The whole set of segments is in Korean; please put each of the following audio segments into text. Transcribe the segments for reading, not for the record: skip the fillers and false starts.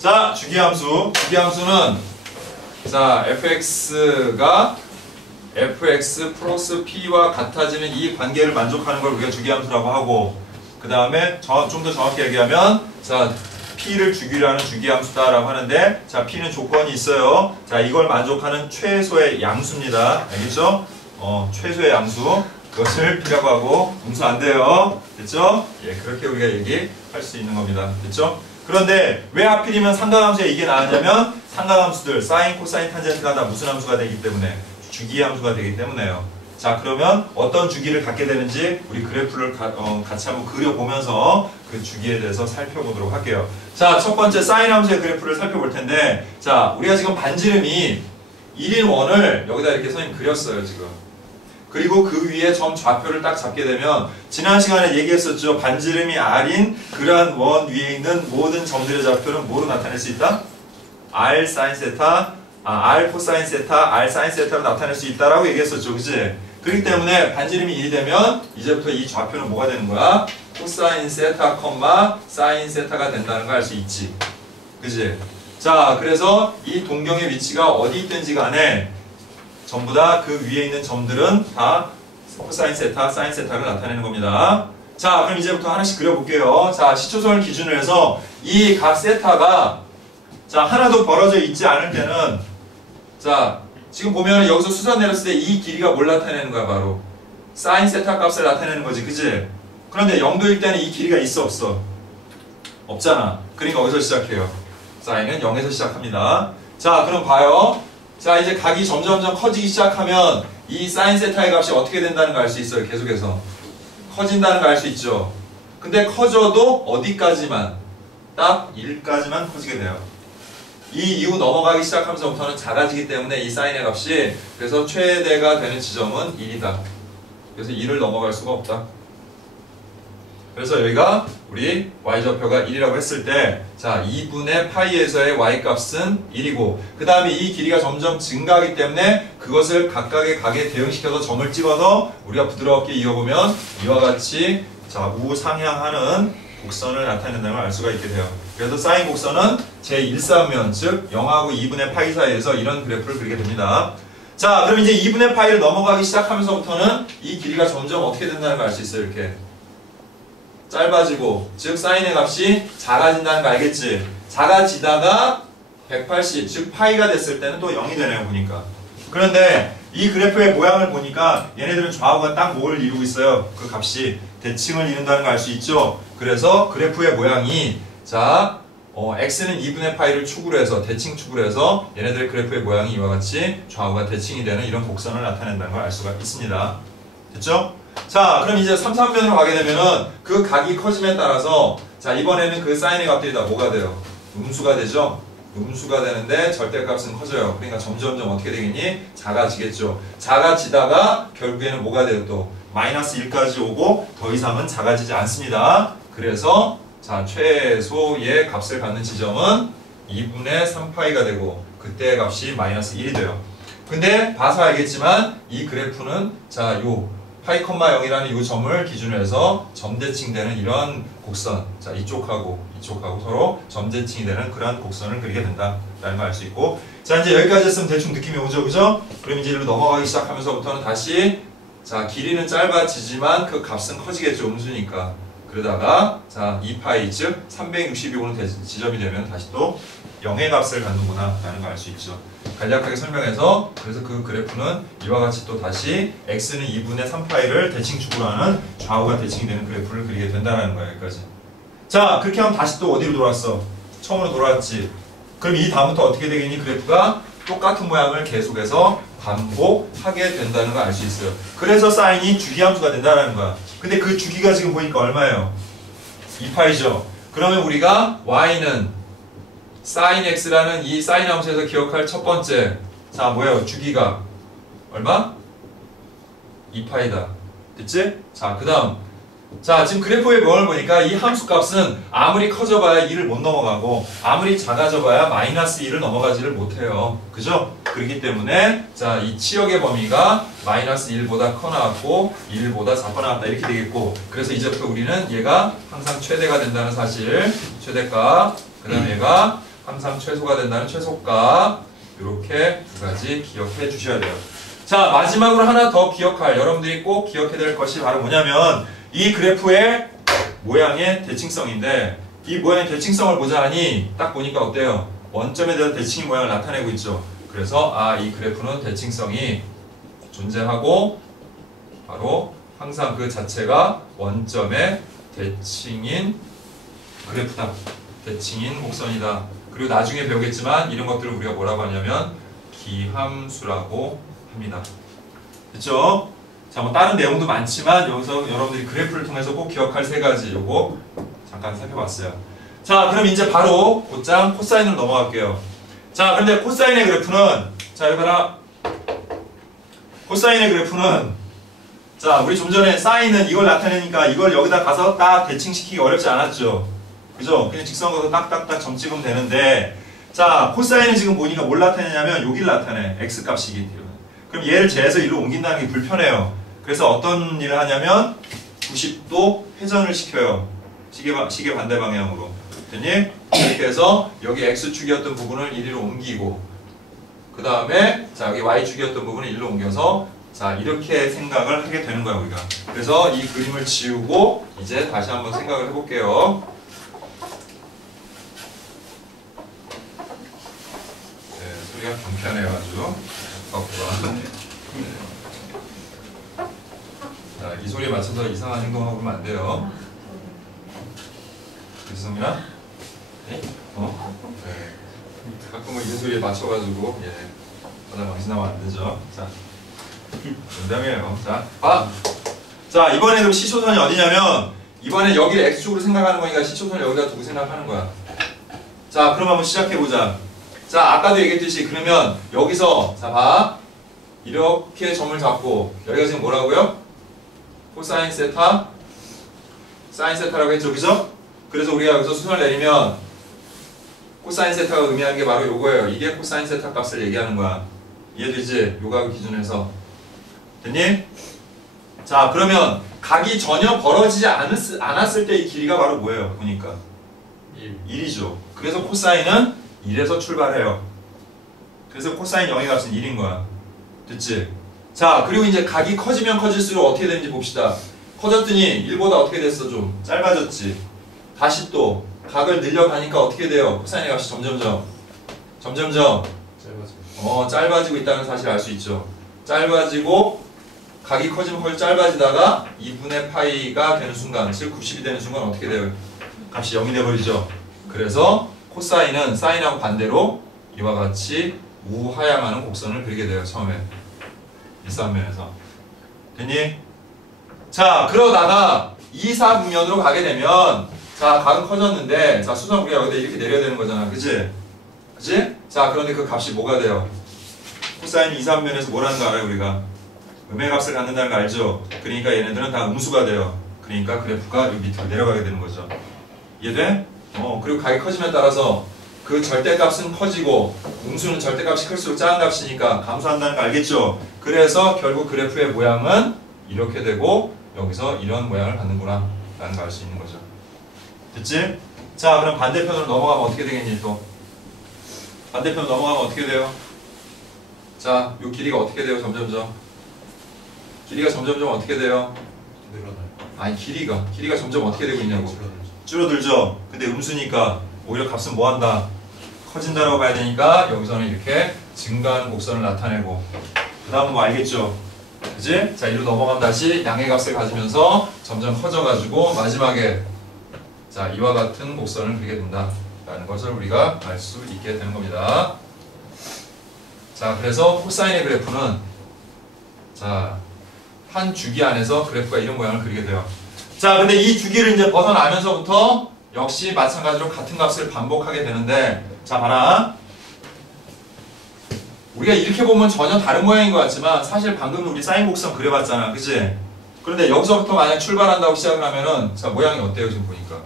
자, 주기함수. 주기함수는 자, fx가 fx 플러스 p와 같아지는 이 관계를 만족하는 걸 우리가 주기함수라고 하고, 그 다음에 좀 더 정확히 얘기하면 자, p를 주기로 하는 주기함수다라고 하는데, 자, p는 조건이 있어요. 자, 이걸 만족하는 최소의 양수입니다. 알겠죠? 최소의 양수. 그것을 p라고 하고 음수 안 돼요. 됐죠? 예, 그렇게 우리가 얘기할 수 있는 겁니다. 됐죠? 그런데 왜 하필이면 삼각함수에 이게 나왔냐면, 삼각함수들 사인, 코사인, 탄젠트가 다 무슨 함수가 되기 때문에, 주기함수가 되기 때문에요. 자, 그러면 어떤 주기를 갖게 되는지 우리 그래프를 같이 한번 그려보면서 그 주기에 대해서 살펴보도록 할게요. 자, 첫 번째 사인 함수의 그래프를 살펴볼 텐데, 자, 우리가 지금 반지름이 1인 원을 여기다 이렇게 선생님 그렸어요, 지금. 그리고 그 위에 점 좌표를 딱 잡게 되면, 지난 시간에 얘기했었죠. 반지름이 R인 그러한 원 위에 있는 모든 점들의 좌표는 뭐로 나타낼 수 있다? R 사인 세타, R 코사인 세타, R 사인 세타로 나타낼 수 있다라고 얘기했었죠. 그치? 그렇기 때문에 반지름이 1이 되면 이제부터 이 좌표는 뭐가 되는 거야? 코사인 세타, 사인 세타가 된다는 걸 알 수 있지. 그치? 자, 그래서 이 동경의 위치가 어디 있든지 간에 전부 다 그 위에 있는 점들은 다 코사인 세타, 사인 세타를 나타내는 겁니다. 자, 그럼 이제부터 하나씩 그려볼게요. 자, 시초선을 기준으로 해서 이 각 세타가 자, 하나도 벌어져 있지 않을 때는, 자, 지금 보면 여기서 수선 내렸을 때 이 길이가 뭘 나타내는 거야? 바로 사인 세타 값을 나타내는 거지. 그치? 그런데 0도일 때는 이 길이가 있어 없어? 없잖아. 그러니까 어디서 시작해요? 사인은 0에서 시작합니다. 자, 그럼 봐요. 자, 이제 각이 점점점 커지기 시작하면 이 사인 세타의 값이 어떻게 된다는 걸 알 수 있어요. 계속해서 커진다는 걸 알 수 있죠. 근데 커져도 어디까지만? 딱 1까지만 커지게 돼요. 이 이후 넘어가기 시작하면서부터는 작아지기 때문에 이 사인의 값이, 그래서 최대가 되는 지점은 1이다. 그래서 1을 넘어갈 수가 없다. 그래서 여기가 우리 y좌표가 1이라고 했을 때, 자, 2분의 파이에서의 y값은 1이고, 그 다음에 이 길이가 점점 증가하기 때문에 그것을 각각의 각에 대응시켜서 점을 찍어서 우리가 부드럽게 이어보면 이와 같이 자, 우상향하는 곡선을 나타낸다는 걸 알 수가 있게 돼요. 그래서 사인 곡선은 제1사면, 즉 0하고 2분의 파이 사이에서 이런 그래프를 그리게 됩니다. 자, 그럼 이제 2분의 파이를 넘어가기 시작하면서부터는 이 길이가 점점 어떻게 된다는 걸 알 수 있어요. 이렇게 짧아지고, 즉 사인의 값이 작아진다는 거 알겠지? 작아지다가 180, 즉 파이가 됐을 때는 또 0이 되네요. 보니까. 그런데 이 그래프의 모양을 보니까 얘네들은 좌우가 딱 뭐를 이루고 있어요? 그 값이 대칭을 이룬다는 걸 알 수 있죠? 그래서 그래프의 모양이, 자, x는 2분의 파이를 축으로 해서, 대칭 축으로 해서 얘네들의 그래프의 모양이 이와 같이 좌우가 대칭이 되는 이런 곡선을 나타낸다는 걸 알 수가 있습니다. 됐죠? 자, 그럼 이제 3, 3면으로 가게 되면은 그 각이 커짐에 따라서, 자, 이번에는 그 사인의 값들이 다 뭐가 돼요? 음수가 되죠? 음수가 되는데 절대값은 커져요. 그러니까 점점점 어떻게 되겠니? 작아지겠죠. 작아지다가 결국에는 뭐가 돼요? 또 마이너스 1까지 오고 더 이상은 작아지지 않습니다. 그래서 자, 최소의 값을 갖는 지점은 2분의 3파이가 되고, 그때의 값이 마이너스 1이 돼요. 근데 봐서 알겠지만 이 그래프는 자, 요 파이, 0이라는 이 점을 기준으로 해서 점대칭되는 이런 곡선, 자, 이쪽하고 서로 점대칭이 되는 그러한 곡선을 그리게 된다라는 걸 알 수 있고, 자, 이제 여기까지 했으면 대충 느낌이 오죠, 그죠? 그럼 이제 이리로 넘어가기 시작하면서부터는 다시, 자, 길이는 짧아지지만 그 값은 커지겠죠, 음수니까. 그러다가 자, 2파이, 즉 360이 오는 지점이 되면 다시 또 0의 값을 갖는구나 라는 걸 알 수 있죠. 간략하게 설명해서, 그래서 그 그래프는 이와 같이 또 다시 x는 2분의 3파이를 대칭축으로 하는 좌우가 대칭이 되는 그래프를 그리게 된다는 거예요. 여기까지. 자, 그렇게 하면 다시 또 어디로 돌아왔어? 처음으로 돌아왔지. 그럼 이 다음부터 어떻게 되겠니? 그래프가 똑같은 모양을 계속해서 반복하게 된다는 걸 알 수 있어요. 그래서 사인이 주기함수가 된다는 거야. 근데 그 주기가 지금 보니까 얼마예요? 2파이죠. 그러면 우리가 y는 sin x라는 이 사인 함수에서 기억할 첫 번째, 자, 뭐예요? 주기가 얼마? 2파이다. 됐지? 자, 그 다음, 자, 지금 그래프의 모양을 보니까 이 함수 값은 아무리 커져봐야 1을 못 넘어가고 아무리 작아져봐야 마이너스 1을 넘어가지를 못해요. 그죠? 그렇기 때문에 자, 이 치역의 범위가 마이너스 1보다 커 나왔고 1보다 작아 나왔다 이렇게 되겠고, 그래서 이제부터 우리는 얘가 항상 최대가 된다는 사실, 최대값, 그 다음에 얘가 항상 최소가 된다는 최소값. 이렇게 두 가지 기억해 주셔야 돼요. 자, 마지막으로 하나 더 기억할, 여러분들이 꼭 기억해야 될 것이 바로 뭐냐면 이 그래프의 모양의 대칭성인데, 이 모양의 대칭성을 보자 하니 딱 보니까 어때요? 원점에 대한 대칭의 모양을 나타내고 있죠. 그래서 이 그래프는 대칭성이 존재하고 바로 항상 그 자체가 원점의 대칭인 그래프다. 대칭인 곡선이다. 그리고 나중에 배우겠지만 이런 것들을 우리가 뭐라고 하냐면 기함수라고 합니다. 그렇죠? 자, 뭐 다른 내용도 많지만 여기서 여러분들이 그래프를 통해서 꼭 기억할 세 가지 요거 잠깐 살펴봤어요. 자, 그럼 이제 바로 곧장 코사인으로 넘어갈게요. 자, 근데 코사인의 그래프는, 자, 여기 봐라. 코사인의 그래프는, 자, 우리 좀 전에 사인은 이걸 나타내니까 이걸 여기다 가서 딱 대칭시키기 어렵지 않았죠? 그죠? 그냥 직선 그어서 딱딱딱 점 찍으면 되는데, 자, 코사인은 지금 보니까 뭘 나타내냐면 여기를 나타내. x값이기 때문에. 그럼 얘를 제해서 이리로 옮긴다는 게 불편해요. 그래서 어떤 일을 하냐면 90도 회전을 시켜요. 시계 반대 방향으로. 됐니? 이렇게 해서 여기 x축이었던 부분을 이리로 옮기고, 그 다음에 자, 여기 y축이었던 부분을 이리로 옮겨서, 자, 이렇게 생각을 하게 되는 거야 우리가. 그래서 이 그림을 지우고 이제 다시 한번 생각을 해볼게요. 네, 소리가 경쾌하네요 아주. 자, 이 소리에 맞춰서 이상한 행동하고 그러면 안 돼요. 죄송합니다. 네? 네. 가끔은 이 소리에 맞춰가지고, 예. 하다 망신하면 안 되죠. 자, 농담이에요. 자, 자, 이번에 그럼 시초선이 어디냐면, 이번에 여기를 x축으로 생각하는 거니까 시초선을 여기다 두고 생각하는 거야. 자, 그럼 한번 시작해보자. 자, 아까도 얘기했듯이, 그러면 여기서, 자, 봐. 이렇게 점을 잡고, 여기가 지금 뭐라고요? 코사인 세타, 사인 세타라고 했죠, 그죠? 그래서 우리가 여기서 수선을 내리면 코사인 세타가 의미하는 게 바로 요거예요. 이게 코사인 세타 값을 얘기하는 거야. 이해되지? 요 각을 기준에서. 됐니? 자, 그러면 각이 전혀 벌어지지 않았을 때 이 길이가 바로 뭐예요? 보니까 1이죠. 그래서 코사인은 1에서 출발해요. 그래서 코사인 0의 값은 1인 거야. 됐지? 자, 그리고 이제 각이 커지면 커질수록 어떻게 되는지 봅시다. 커졌더니 1보다 어떻게 됐어? 좀 짧아졌지. 다시 또 각을 늘려가니까 어떻게 돼요? 코사인의 값이 점점점 짧아지고 있다는 사실을 알 수 있죠. 짧아지고 각이 커지면 커지 짧아지다가 2분의 파이가 되는 순간, 즉 90이 되는 순간 어떻게 돼요? 값이 0이 돼버리죠. 그래서 코사인은 사인하고 반대로 이와 같이 우하향하는 곡선을 그리게 돼요. 처음에 일사면에서. 됐니? 자, 그러다가 2, 4분면으로 가게 되면, 자, 각은 커졌는데, 자, 수선 우리가 여기다 이렇게 내려야 되는 거잖아. 그치? 그치? 자, 그런데 그 값이 뭐가 돼요? 코사인 2, 3면에서 뭐라는 거 알아요, 우리가? 음의 값을 갖는다는 거 알죠? 그러니까 얘네들은 다 음수가 돼요. 그러니까 그래프가 여기 밑으로 내려가게 되는 거죠. 이해돼? 그리고 각이 커짐에 따라서 그 절대값은 커지고, 음수는 절대값이 클수록 작은 값이니까 감소한다는 거 알겠죠? 그래서 결국 그래프의 모양은 이렇게 되고, 여기서 이런 모양을 갖는구나 라는 걸 알 수 있는 거죠. 됐지? 자, 그럼 반대편으로 넘어가면 어떻게 되겠니 또? 반대편으로 넘어가면 어떻게 돼요? 자, 요 길이가 어떻게 돼요? 점점점 길이가 점점점 어떻게 돼요? 늘어나요. 아니, 길이가 점점 어떻게 되고 있냐고. 줄어들죠? 근데 음수니까 오히려 값은 뭐한다? 커진다라고 봐야 되니까 여기서는 이렇게 증가하는 곡선을 나타내고, 그 다음은 뭐 알겠죠? 그치? 자, 이로 넘어가면 다시 양의 값을 가지면서 점점 커져가지고 마지막에, 자, 이와 같은 곡선을 그리게 된다 라는 것을 우리가 알 수 있게 되는 겁니다. 자, 그래서 코사인의 그래프는, 자, 한 주기 안에서 그래프가 이런 모양을 그리게 돼요. 자, 근데 이 주기를 이제 벗어나면서부터 역시 마찬가지로 같은 값을 반복하게 되는데, 자, 봐라. 우리가 이렇게 보면 전혀 다른 모양인 것 같지만 사실 방금 우리 사인 곡선 그려봤잖아. 그치? 그런데 여기서부터 만약 출발한다고 시작을 하면은, 자, 모양이 어때요? 지금 보니까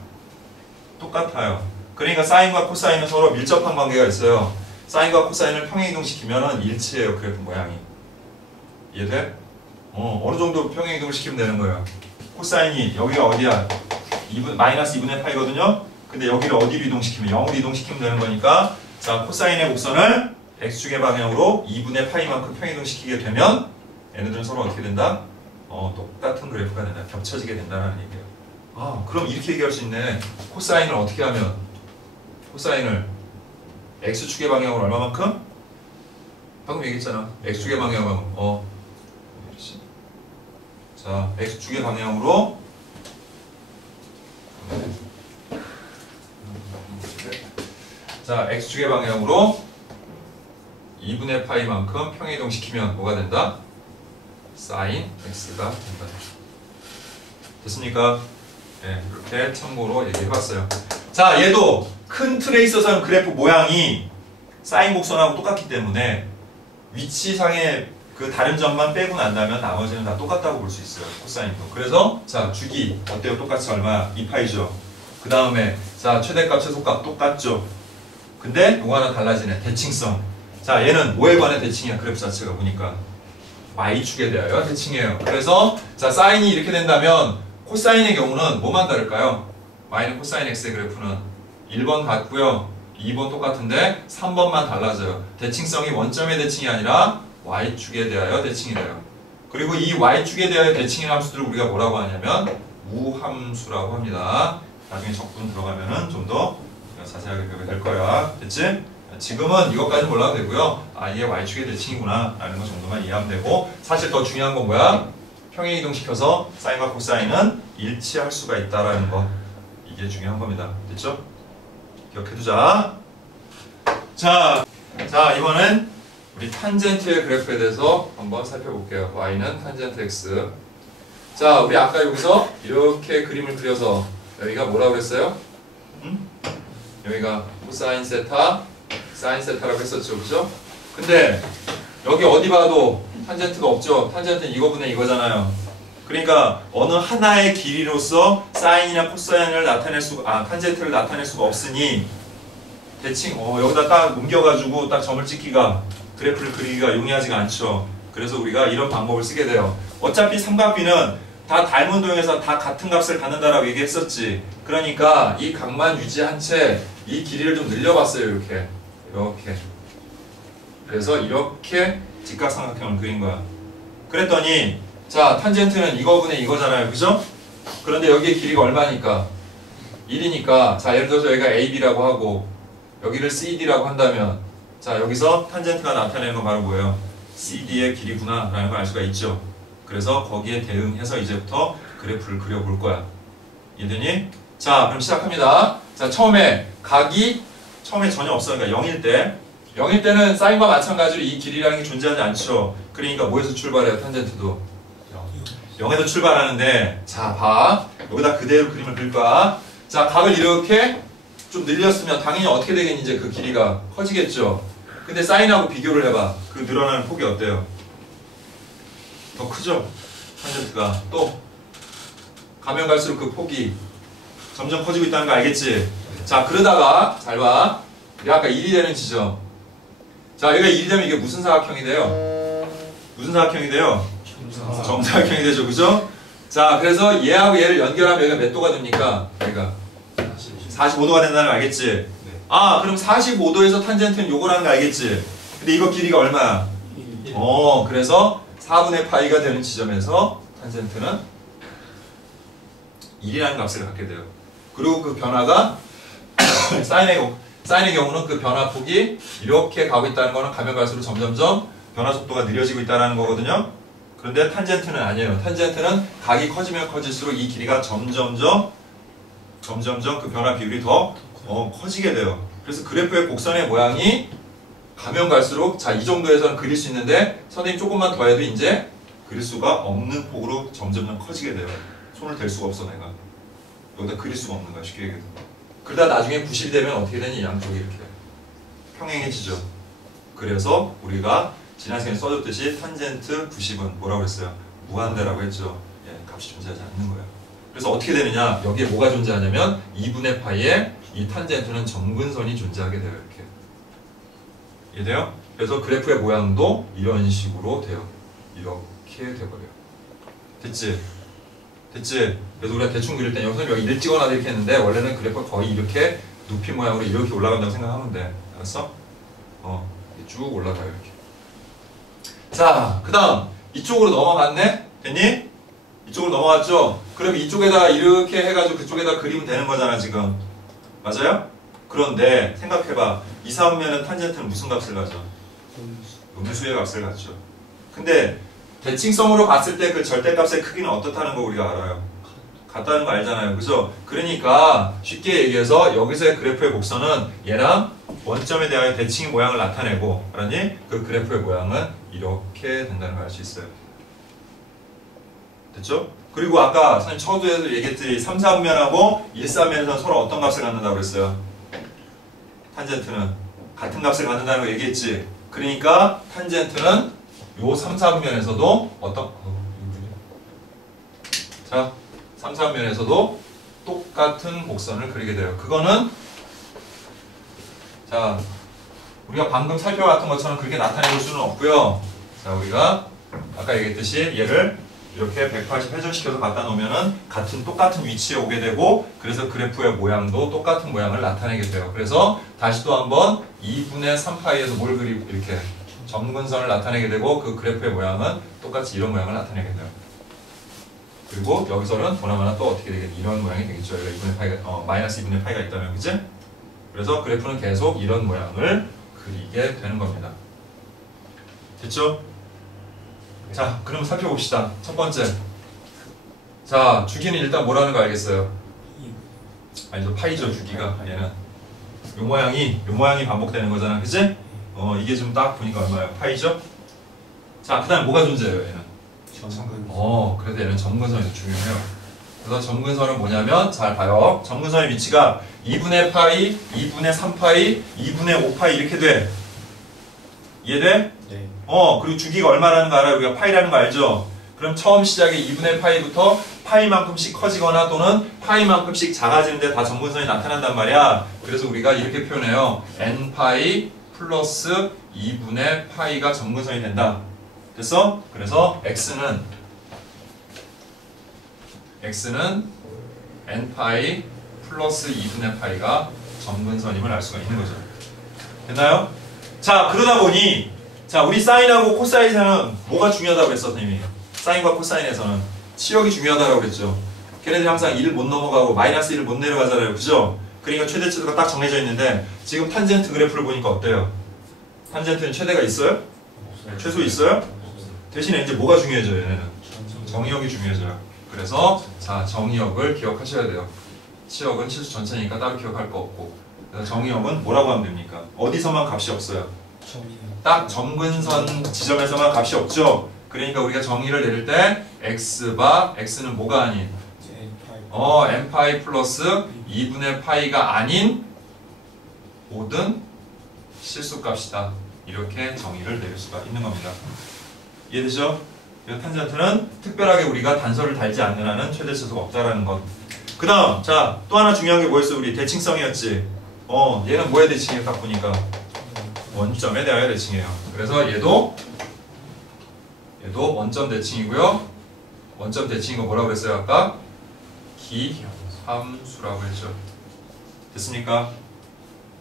똑같아요. 그러니까 사인과 코사인은 서로 밀접한 관계가 있어요. 사인과 코사인을 평행이동시키면은 일치해요. 그래프 모양이. 이해돼? 어느 정도 평행이동을 시키면 되는 거예요. 코사인이 여기가 어디야? 마이너스 2분의 파이거든요. 근데 여기를 어디로 이동시키면 0으로 이동시키면 되는 거니까 자 코사인의 곡선을 x축의 방향으로 2분의 파이만큼 평이동시키게 되면 얘네들은 서로 어떻게 된다? 똑같은 그래프가 된다. 겹쳐지게 된다는 얘기예요. 아 그럼 이렇게 얘기할 수 있네. 코사인을 어떻게 하면 코사인을 x축의 방향으로 얼마만큼? 방금 얘기했잖아. x축의 방향으로 자 x축의 방향으로 자 x축의 방향으로 2분의 파이만큼 평이동시키면 뭐가 된다? sin x가 된다. 됐습니까? 네, 이렇게 참고로 얘기해봤어요. 자 얘도 큰 틀에 있어서는 그래프 모양이 사인 곡선하고 똑같기 때문에 위치상의 그 다른 점만 빼고 난다면 나머지는 다 똑같다고 볼 수 있어요. 코사인도. 그래서 자 주기 어때요? 똑같이 얼마? 2파이죠. 그 다음에 자 최대값 최소값 똑같죠. 근데 요거 하나 달라지네. 대칭성. 자 얘는 5에 관한 대칭이야. 그래프 자체가 보니까 y축에 대하여 대칭이에요. 그래서 자 사인이 이렇게 된다면 코사인의 경우는 뭐만 다를까요? y는 코사인 x의 그래프는 1번 같고요. 2번 똑같은데 3번만 달라져요. 대칭성이 원점의 대칭이 아니라 y축에 대하여 대칭이 돼요. 그리고 이 y축에 대하여 대칭인 함수들을 우리가 뭐라고 하냐면 우함수라고 합니다. 나중에 적분 들어가면은 좀 더 자세하게 배우게 될 거야. 됐지? 지금은 이것까지 몰라도 되고요. 아 이게 y축의 대칭이구나 라는 거 정도만 이해하면 되고 사실 더 중요한 건 뭐야? 평행 이동시켜서 사인과 코사인은 일치할 수가 있다라는 거 이게 중요한 겁니다. 됐죠? 기억해두자. 자 이번엔 우리 탄젠트의 그래프에 대해서 한번 살펴볼게요. y는 탄젠트 x. 자 우리 아까 여기서 이렇게 그림을 그려서 여기가 뭐라고 그랬어요? 여기가 코사인 세타, 사인 세타라고 했었죠. 그죠? 근데 여기 어디 봐도 탄젠트가 없죠. 탄젠트는 이거분의 이거잖아요. 그러니까 어느 하나의 길이로서 사인이나 코사인을 나타낼 수가 탄젠트를 나타낼 수가 없으니 대칭 여기다 딱 옮겨가지고 딱 점을 찍기가 그래프를 그리기가 용이하지가 않죠. 그래서 우리가 이런 방법을 쓰게 돼요. 어차피 삼각비는 다 닮은 도형에서 다 같은 값을 갖는다라고 얘기했었지. 그러니까 이 각만 유지한 채 이 길이를 좀 늘려봤어요. 이렇게 그래서 이렇게 직각삼각형을 그린 거야. 그랬더니 자 탄젠트는 이거분의 이거잖아요. 그죠? 그런데 여기의 길이가 얼마니까? 1이니까 자 예를 들어서 여기가 AB라고 하고 여기를 CD라고 한다면 자 여기서 탄젠트가 나타내는 건 바로 뭐예요? CD의 길이구나 라는 걸 알 수가 있죠. 그래서 거기에 대응해서 이제부터 그래프를 그려볼 거야. 이해되니? 자 그럼 시작합니다. 자 처음에 각이 처음에 전혀 없어. 그러니까 0일 때는 사인과 마찬가지로 이 길이라는 게 존재하지 않죠. 그러니까 뭐에서 출발해요? 탄젠트도 0에서 출발하는데 자 봐. 여기다 그대로 그림을 그릴 거야. 자 각을 이렇게 좀 늘렸으면 당연히 어떻게 되겠니? 이제 그 길이가 커지겠죠. 근데 사인하고 비교를 해봐. 그 늘어나는 폭이 어때요? 더 크죠? 탄젠트가 또 가면 갈수록 그 폭이 점점 커지고 있다는 거 알겠지? 자 그러다가 잘 봐. 우리 아까 1이 되는 지점. 자 여기가 1이 되면 이게 무슨 사각형이 돼요? 무슨 사각형이 돼요? 정사각형이 되죠. 그죠? 자 그래서 얘하고 얘를 연결하면 여기가 몇 도가 됩니까? 여기가 45도가 된다는 거 알겠지? 네. 아 그럼 45도에서 탄젠트는 요거라는 거 알겠지? 근데 이거 길이가 얼마야? 그래서 4분의 파이가 되는 지점에서 탄젠트는 1이라는 값을 갖게 돼요. 그리고 그 변화가 사인의 경우는 그 변화폭이 이렇게 가고 있다는 거는 가면 갈수록 점점점 변화 속도가 느려지고 있다는 거거든요. 그런데 탄젠트는 아니에요. 탄젠트는 각이 커지면 커질수록 이 길이가 점점점 그 변화 비율이 더 커지게 돼요. 그래서 그래프의 곡선의 모양이 가면 갈수록 자 이 정도에서는 그릴 수 있는데 선생님 조금만 더 해도 이제 그릴 수가 없는 폭으로 점점점 커지게 돼요. 손을 댈 수가 없어 내가. 여기다 그릴 수가 없는 거야 쉽게 얘기해서. 그러다 나중에 90이 되면 어떻게 되니? 양쪽이 이렇게 평행해지죠. 그래서 우리가 지난 시간에 써줬듯이 탄젠트 90은 뭐라고 했어요? 무한대라고 했죠. 예, 값이 존재하지 않는 거예요. 그래서 어떻게 되느냐? 여기에 뭐가 존재하냐면 2분의 파이에 이 탄젠트는 점근선이 존재하게 돼요. 이렇게. 이해돼요? 그래서 그래프의 모양도 이런 식으로 돼요. 이렇게 돼버려요. 됐지? 됐지? 그래서 우리가 대충 그릴 때 여기서 여기 1 찍어놔도 이렇게 했는데 원래는 그래프가 거의 이렇게 높이 모양으로 이렇게 올라간다고 생각하면 돼. 알았어? 쭉 올라가요 이렇게. 자, 그 다음 이쪽으로 넘어갔네? 됐니? 이쪽으로 넘어갔죠? 그럼 이쪽에다 이렇게 해가지고 그쪽에다 그리면 되는 거잖아 지금. 맞아요? 그런데 생각해봐. 이사오면은 탄젠트는 무슨 값을 가져? 음수의 값을 가죠. 근데 대칭성으로 봤을 때 그 절대값의 크기는 어떻다는 거 우리가 알아요. 같다는 거 알잖아요. 그죠? 그러니까 쉽게 얘기해서 여기서의 그래프의 곡선은 얘랑 원점에 대하여 대칭의 모양을 나타내고, 알았니? 그 그래프의 모양은 이렇게 된다는 걸 알 수 있어요. 됐죠? 그리고 아까 선생님 처두에도 얘기했더니 3, 4분면하고 1, 4면에서는 서로 어떤 값을 갖는다고 그랬어요? 탄젠트는 같은 값을 갖는다는 거 얘기했지? 그러니까 탄젠트는 요 3, 4분면에서도 어떤 자 3, 4분면에서도 똑같은 곡선을 그리게 돼요. 그거는 자 우리가 방금 살펴봤던 것처럼 그렇게 나타내 볼 수는 없고요. 자 우리가 아까 얘기했듯이 얘를 이렇게 180 회전시켜서 갖다 놓으면은 똑같은 위치에 오게 되고, 그래서 그래프의 모양도 똑같은 모양을 나타내게 돼요. 그래서 다시 또 한번 2분의 3파이에서 뭘 그리고 이렇게 점근선을 나타내게 되고, 그 그래프의 모양은 똑같이 이런 모양을 나타내게 돼요. 그리고 여기서는 보나마나 또 어떻게 되겠니? 이런 모양이 되겠죠. 2분의 파이가, 마이너스 2분의 파이가 있다면, 그치? 그래서 그래프는 계속 이런 모양을 그리게 되는 겁니다. 됐죠? 자, 그럼 살펴봅시다. 첫 번째. 자, 주기는 일단 뭐라는 거 알겠어요? 아니죠, 파이죠, 주기가. 얘는. 요 모양이 반복되는 거잖아. 그치? 이게 좀 딱 보니까 얼마예요? 파이죠? 자, 그 다음에 뭐가 존재해요, 얘는? 그래도 얘는 점근선이 중요해요. 그래서 점근선은 뭐냐면, 잘 봐요. 점근선의 위치가 2분의 파이, 2분의 3파이, 2분의 5파이 이렇게 돼. 이해돼? 네. 그리고 주기가 얼마라는 거 알아요? 우리가 파이라는 거 알죠? 그럼 처음 시작에 2분의 파이부터 파이만큼씩 커지거나 또는 파이만큼씩 작아지는데 다 점근선이 나타난단 말이야. 그래서 우리가 이렇게 표현해요. n파이 플러스 2분의 파이가 점근선이 된다. 됐어? 그래서 x는 n파이 플러스 2분의 파이가 점근선임을 알 수가 있는 거죠. 됐나요? 자, 그러다 보니 자, 우리 사인하고 코사인에서는 뭐가 중요하다고 그랬어, 선생님이? 사인과 코사인에서는 치역이 중요하다고 그랬죠. 걔네들이 항상 1을 못 넘어가고 마이너스 1을 못 내려가잖아요. 그죠? 그러니까 최대치가 딱 정해져 있는데 지금 탄젠트 그래프를 보니까 어때요? 탄젠트는 최대가 있어요? 최소 있어요? 대신에 이제 뭐가 중요해져요, 얘네는? 정의역이 중요해져요. 그래서 자, 정의역을 기억하셔야 돼요. 치역은 치수 전체니까 따로 기억할 거 없고, 그래서 정의역은 뭐라고 하면 됩니까? 어디서만 값이 없어요? 딱 점근선 지점에서만 값이 없죠. 그러니까 우리가 정의를 내릴 때 x는 뭐가 아닌? n파이 플러스 2분의 파이가 아닌 모든 실수값이다. 이렇게 정의를 내릴 수가 있는 겁니다. 이해되죠? 탄젠트는 특별하게 우리가 단서를 달지 않는 한은 최대치수가 없다라는 것. 그 다음, 자, 또 하나 중요한 게 뭐였어? 우리 대칭성이었지. 얘는 뭐에 대칭이에요? 딱 보니까 원점에 대하여 대칭이에요. 그래서 얘도 원점 대칭이고요. 원점 대칭인 거 뭐라고 그랬어요? 아까 기함수라고 했죠. 됐습니까?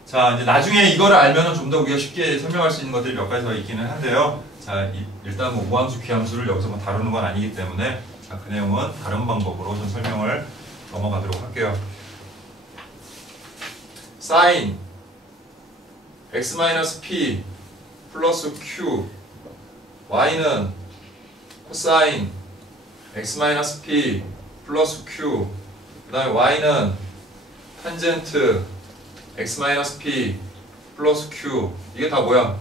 자, 이제 나중에 이거를 알면은 좀 더 우리가 쉽게 설명할 수 있는 것들이 몇 가지가 있기는 한데요. 자, 일단 뭐 우함수, 기함수를 여기서 뭐 다루는 건 아니기 때문에 자, 그 내용은 다른 방법으로 좀 설명을 넘어가도록 할게요. 사인 x-p 플러스 q, y는 코사인 x-p 플러스 q, 그 다음에 y는 탄젠트 x-p 플러스 q. 이게 다 뭐야?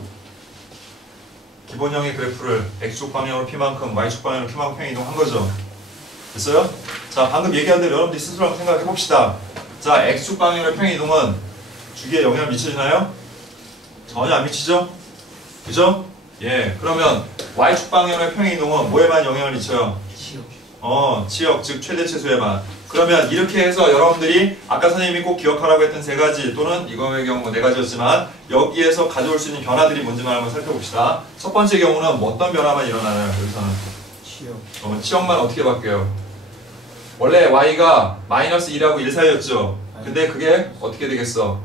기본형의 그래프를 x축 방향으로 p만큼 y축 방향으로 q만큼 평이동한 거죠. 됐어요? 자, 방금 얘기한 대로 여러분들이 스스로 한번 생각해 봅시다. 자, x축 방향으로 평이동은 주기에 영향을 미치나요? 전혀 안 미치죠? 그죠? 예, 그러면 y축 방향으로의 평행이동은 뭐에만 영향을 미쳐요? 치역, 즉 최대치수에만. 그러면 이렇게 해서 여러분들이 아까 선생님이 꼭 기억하라고 했던 세 가지 또는 이거의 경우 네 가지였지만 여기에서 가져올 수 있는 변화들이 뭔지만 한번 살펴봅시다. 첫 번째 경우는 어떤 변화만 일어나나요? 여기서는 치역만 어떻게 바뀌어요? 원래 y가 마이너스 2하고 1 사이였죠. 근데 그게 어떻게 되겠어?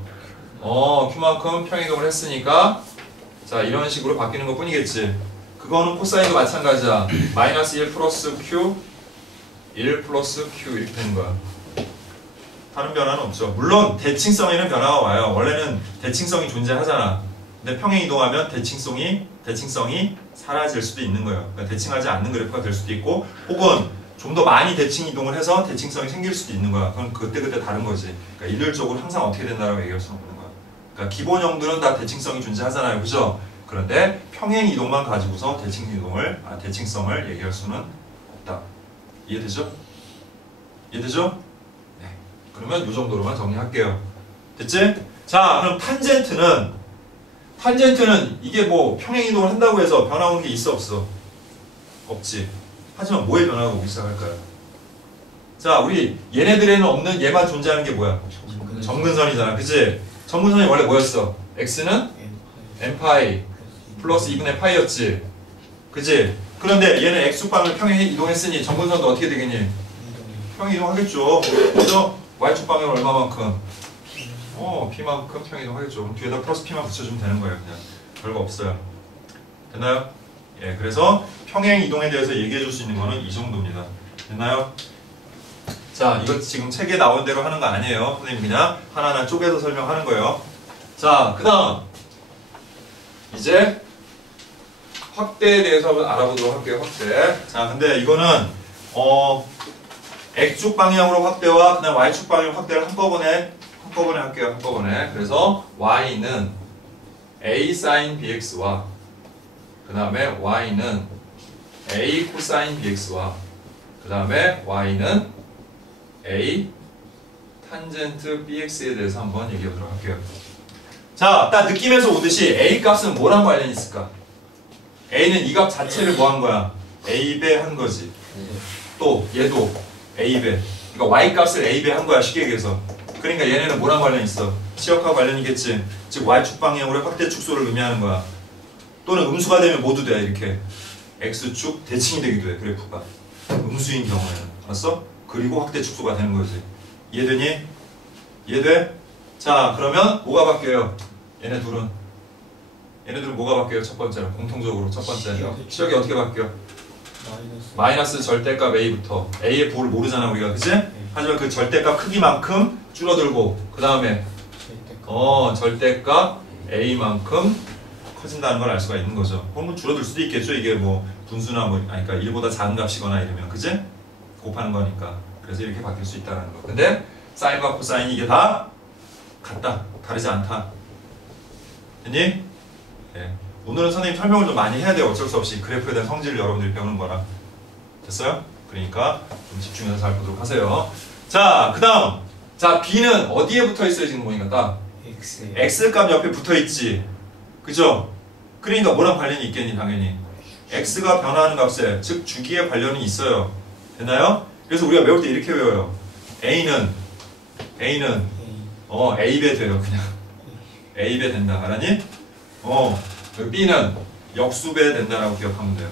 q만큼 평행이동을 했으니까 자 이런 식으로 바뀌는 것 뿐이겠지. 그거는 코사인도 마찬가지야. 마이너스 1 플러스 q 1 플러스 q 이렇게 되는 거야. 다른 변화는 없죠. 물론 대칭성에는 변화가 와요. 원래는 대칭성이 존재하잖아. 근데 평행 이동하면 대칭성이 사라질 수도 있는 거예요. 그러니까 대칭하지 않는 그래프가 될 수도 있고, 혹은 좀 더 많이 대칭 이동을 해서 대칭성이 생길 수도 있는 거야. 그건 그때그때 다른 거지. 그러니까 일률적으로 항상 어떻게 된다라고 얘기할 수는 없는 거야. 그러니까 기본형들은 다 대칭성이 존재하잖아요, 그죠? 그런데 평행 이동만 가지고서 대칭성을 얘기할 수는 없다. 이해되죠? 이해되죠? 네. 그러면 이 정도로만 정리할게요. 됐지? 자, 그럼 탄젠트는 이게 뭐 평행 이동을 한다고 해서 변화 오는 게 있어 없어? 없지. 하지만 뭐에 변화가 오기 시작할까요? 자, 우리 얘네들에는 없는 얘만 존재하는 게 뭐야? 점근선이잖아, 그치? 점근선이 원래 뭐였어? x는 n파이 플러스 2분의 파이였지, 그치? 그런데 얘는 x축방을 평행 이동했으니 점근선도 어떻게 되겠니? 평행 이동하겠죠. 그래서 y축방은 얼마만큼? p만큼 평행 이동하겠죠. 그럼 뒤에다 플러스 p만 붙여주면 되는 거예요. 그냥 별거 없어요. 됐나요? 예, 그래서 평행 이동에 대해서 얘기해 줄 수 있는 거는 이 정도입니다. 됐나요? 자, 이거 지금 책에 나온 대로 하는 거 아니에요. 선생님 그냥 하나하나 쪼개서 설명하는 거예요. 자, 그 다음 이제 확대에 대해서 한번 알아보도록 할게요. 확대. 자, 근데 이거는 X축 방향으로 확대와 그다음 Y축 방향 확대를 한꺼번에 할게요. 한꺼번에. 그래서 Y는 A sin BX와 그 다음에 Y는 A 코사인 BX와 그 다음에 Y는 A 탄젠트 BX에 대해서 한번 얘기해 보도록 할게요. 자, 딱 느낌에서 오듯이 A 값은 뭐랑 관련이 있을까? A는 이 값 자체를 뭐 한 거야? A배 한 거지. 또 얘도 A배. 그러니까 Y 값을 A배 한 거야, 쉽게 얘기해서. 그러니까 얘네는 뭐랑 관련이 있어? 치역하고 관련이겠지. 즉 Y축 방향으로 확대 축소를 의미하는 거야. 또는 음수가 되면 모두 돼, 이렇게. X축 대칭이 되기도 해, 그래프가. 음수인 경우에는. 알았어? 그리고 확대 축소가 되는 거지. 이해되니? 이해돼? 자, 그러면 뭐가 바뀌어요? 얘네들은 뭐가 바뀌어요? 첫 번째로. 공통적으로 첫 번째. 치역이 어떻게 바뀌어? 마이너스 절대값 A부터. A의 부호를 모르잖아, 우리가. 그치? 하지만 그 절대값 크기만큼 줄어들고, 그 다음에 절대값 A만큼 커진다는 걸 알 수가 있는 거죠. 혹은 줄어들 수도 있겠죠. 이게 뭐 분수나 뭐 그러니까 1보다 작은 값이거나 이러면, 그치? 곱하는 거니까. 그래서 이렇게 바뀔 수 있다는 거. 근데 사인과 코사인이 이게 다 같다. 다르지 않다. 됐니? 네. 오늘은 선생님 설명을 좀 많이 해야 돼요. 어쩔 수 없이. 그래프에 대한 성질을 여러분들이 배우는 거라. 됐어요? 그러니까 좀 집중해서 잘 보도록 하세요. 자, 그 다음. 자, B는 어디에 붙어 있어요? 지금 보니까 딱. X값 옆에 붙어 있지. 그죠? 그러니까 뭐랑 관련이 있겠니? 당연히. X가 변화하는 값에, 즉 주기에 관련이 있어요. 됐나요? 그래서 우리가 외울 때 이렇게 외워요. A는 A배 돼요. 그냥 A배 된다. 알았니? B는 역수배 된다라고 기억하면 돼요.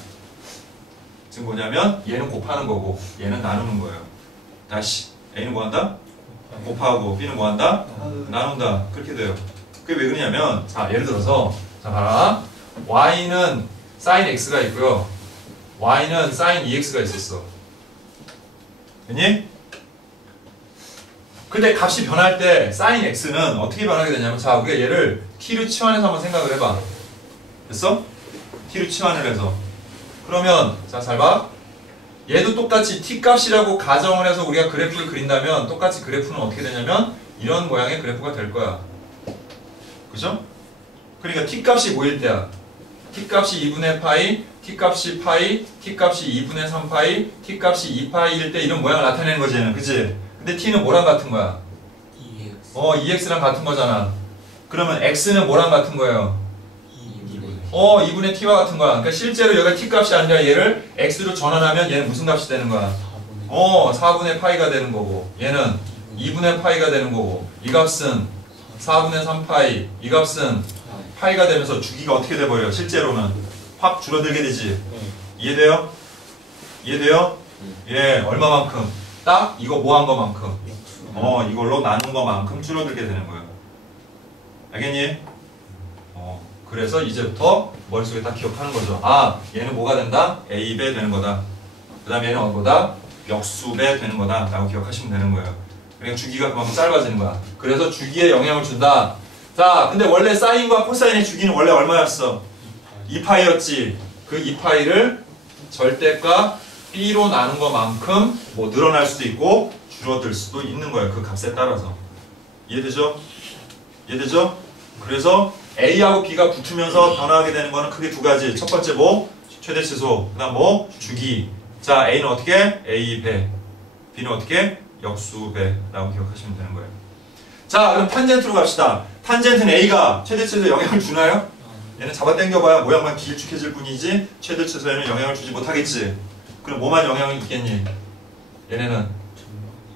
지금 뭐냐면 얘는 곱하는 거고 얘는 나누는 거예요. 다시 A는 뭐 한다? 곱하고 B는 뭐 한다? 나눈다. 그렇게 돼요. 그게 왜 그러냐면, 자, 예를 들어서, 자, 봐라. Y는 sin X가 있고요. Y는 sin EX가 있었어. 됐니? 근데 값이 변할 때 sin X는 어떻게 변하게 되냐면, 자, 우리가 얘를 T로 치환해서 한번 생각을 해봐. 됐어? T로 치환을 해서. 그러면, 자, 잘 봐. 얘도 똑같이 T값이라고 가정을 해서 우리가 그래프를 그린다면 똑같이 그래프는 어떻게 되냐면 이런 모양의 그래프가 될 거야. 그죠? 그러니까 T값이 뭐일 때야? T값이 2분의 파이, T값이 파이, T값이 2분의 3파이, T값이 2파이일 때 이런 모양을 나타내는 거지, 얘는. 그치? 근데 T는 뭐랑 같은 거야? EX랑 같은 거잖아. 그러면 X는 뭐랑 같은 거예요? 2분의 T와 같은 거야. 그러니까 실제로 여기가 T값이 아니라 얘를 X로 전환하면 얘는 무슨 값이 되는 거야? 4분의 파이가 되는 거고, 얘는 2분의 파이가 되는 거고, 이 값은 4분의 3파이, 이 값은 파이가 되면서 주기가 어떻게 돼버려요? 실제로는 확 줄어들게 되지. 이해돼요? 이해돼요? 예, 얼마만큼? 딱 이거 뭐 한 거만큼 이걸로 나눈 거만큼 줄어들게 되는 거예요. 알겠니? 그래서 이제부터 머릿속에 딱 기억하는 거죠. 아, 얘는 뭐가 된다? A배 되는 거다. 그 다음에 얘는 뭐다? 역수배 되는 거다 라고 기억하시면 되는 거예요. 그러니까 주기가 그만큼 짧아지는 거야. 그래서 주기에 영향을 준다. 자, 근데 원래 사인과 코사인의 주기는 원래 얼마였어? 2파이였지. 그 2파이를 절대값 B로 나눈 것만큼 뭐 늘어날 수도 있고 줄어들 수도 있는 거예요. 그 값에 따라서. 이해되죠? 이해되죠? 그래서 A하고 B가 붙으면서 변화하게 되는 거는 크게 두 가지. 첫 번째 뭐? 최대 최소. 그 다음 뭐? 주기. 자, A는 어떻게? A배. B는 어떻게? 역수배라고 기억하시면 되는 거예요. 자, 그럼 탄젠트로 갑시다. 탄젠트는 A가 최대 최소에 영향을 주나요? 얘는 잡아당겨봐야 모양만 길쭉해질 뿐이지 최대 최소에는 영향을 주지 못하겠지. 그럼 뭐만 영향이 있겠니? 얘네는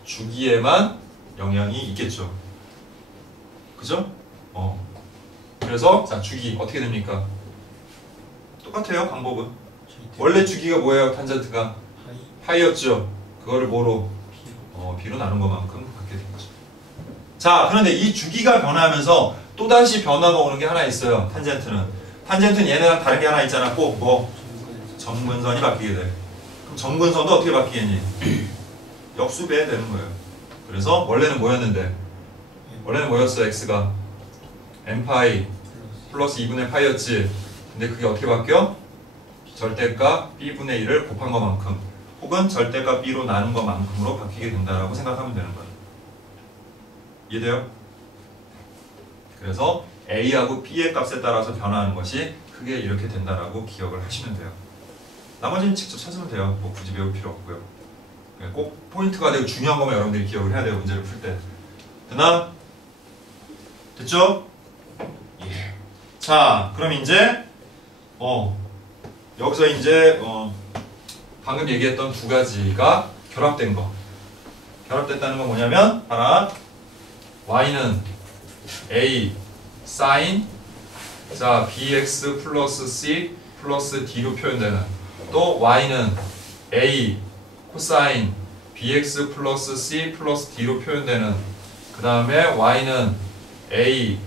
주기에만 영향이 있겠죠. 그죠? 그래서 자, 주기 어떻게 됩니까? 똑같아요. 방법은. 원래 주기가 뭐예요? 탄젠트가 파이였죠. 그거를 뭐로? B로 나눈 것만큼 갖게 된 거죠. 자, 그런데 이 주기가 변하면서 또다시 변화가 오는 게 하나 있어요. 탄젠트는 얘네랑 다른 게 하나 있잖아. 꼭 뭐? 점근선이 바뀌게 돼. 그럼 점근선도 어떻게 바뀌겠니? 역수배 되는 거예요. 그래서 원래는 뭐였는데? 원래는 뭐였어? x가 n파이 플러스 2분의 파이였지. 근데 그게 어떻게 바뀌어? 절대값 b분의 1을 곱한 것만큼 혹은 절대값 b로 나눈 것만큼으로 바뀌게 된다라고 생각하면 되는 거예요. 이해돼요? 그래서 a하고 b의 값에 따라서 변화하는 것이 크게 이렇게 된다라고 기억을 하시면 돼요. 나머지는 직접 찾으면 돼요. 뭐 굳이 배울 필요 없고요. 꼭 포인트가 되고 중요한 것만 여러분들이 기억을 해야 돼요. 문제를 풀 때. 됐나? 됐죠? 예. 자, 그럼 이제 여기서 이제 방금 얘기했던 두 가지가 결합된 거. 결합됐다는 건 뭐냐면 봐라. y는 a sin 자 bx 플러스 c 플러스 d로 표현되는 또 y는 a 코사인 bx 플러스 c 플러스 d로 표현되는 그 다음에 y는 a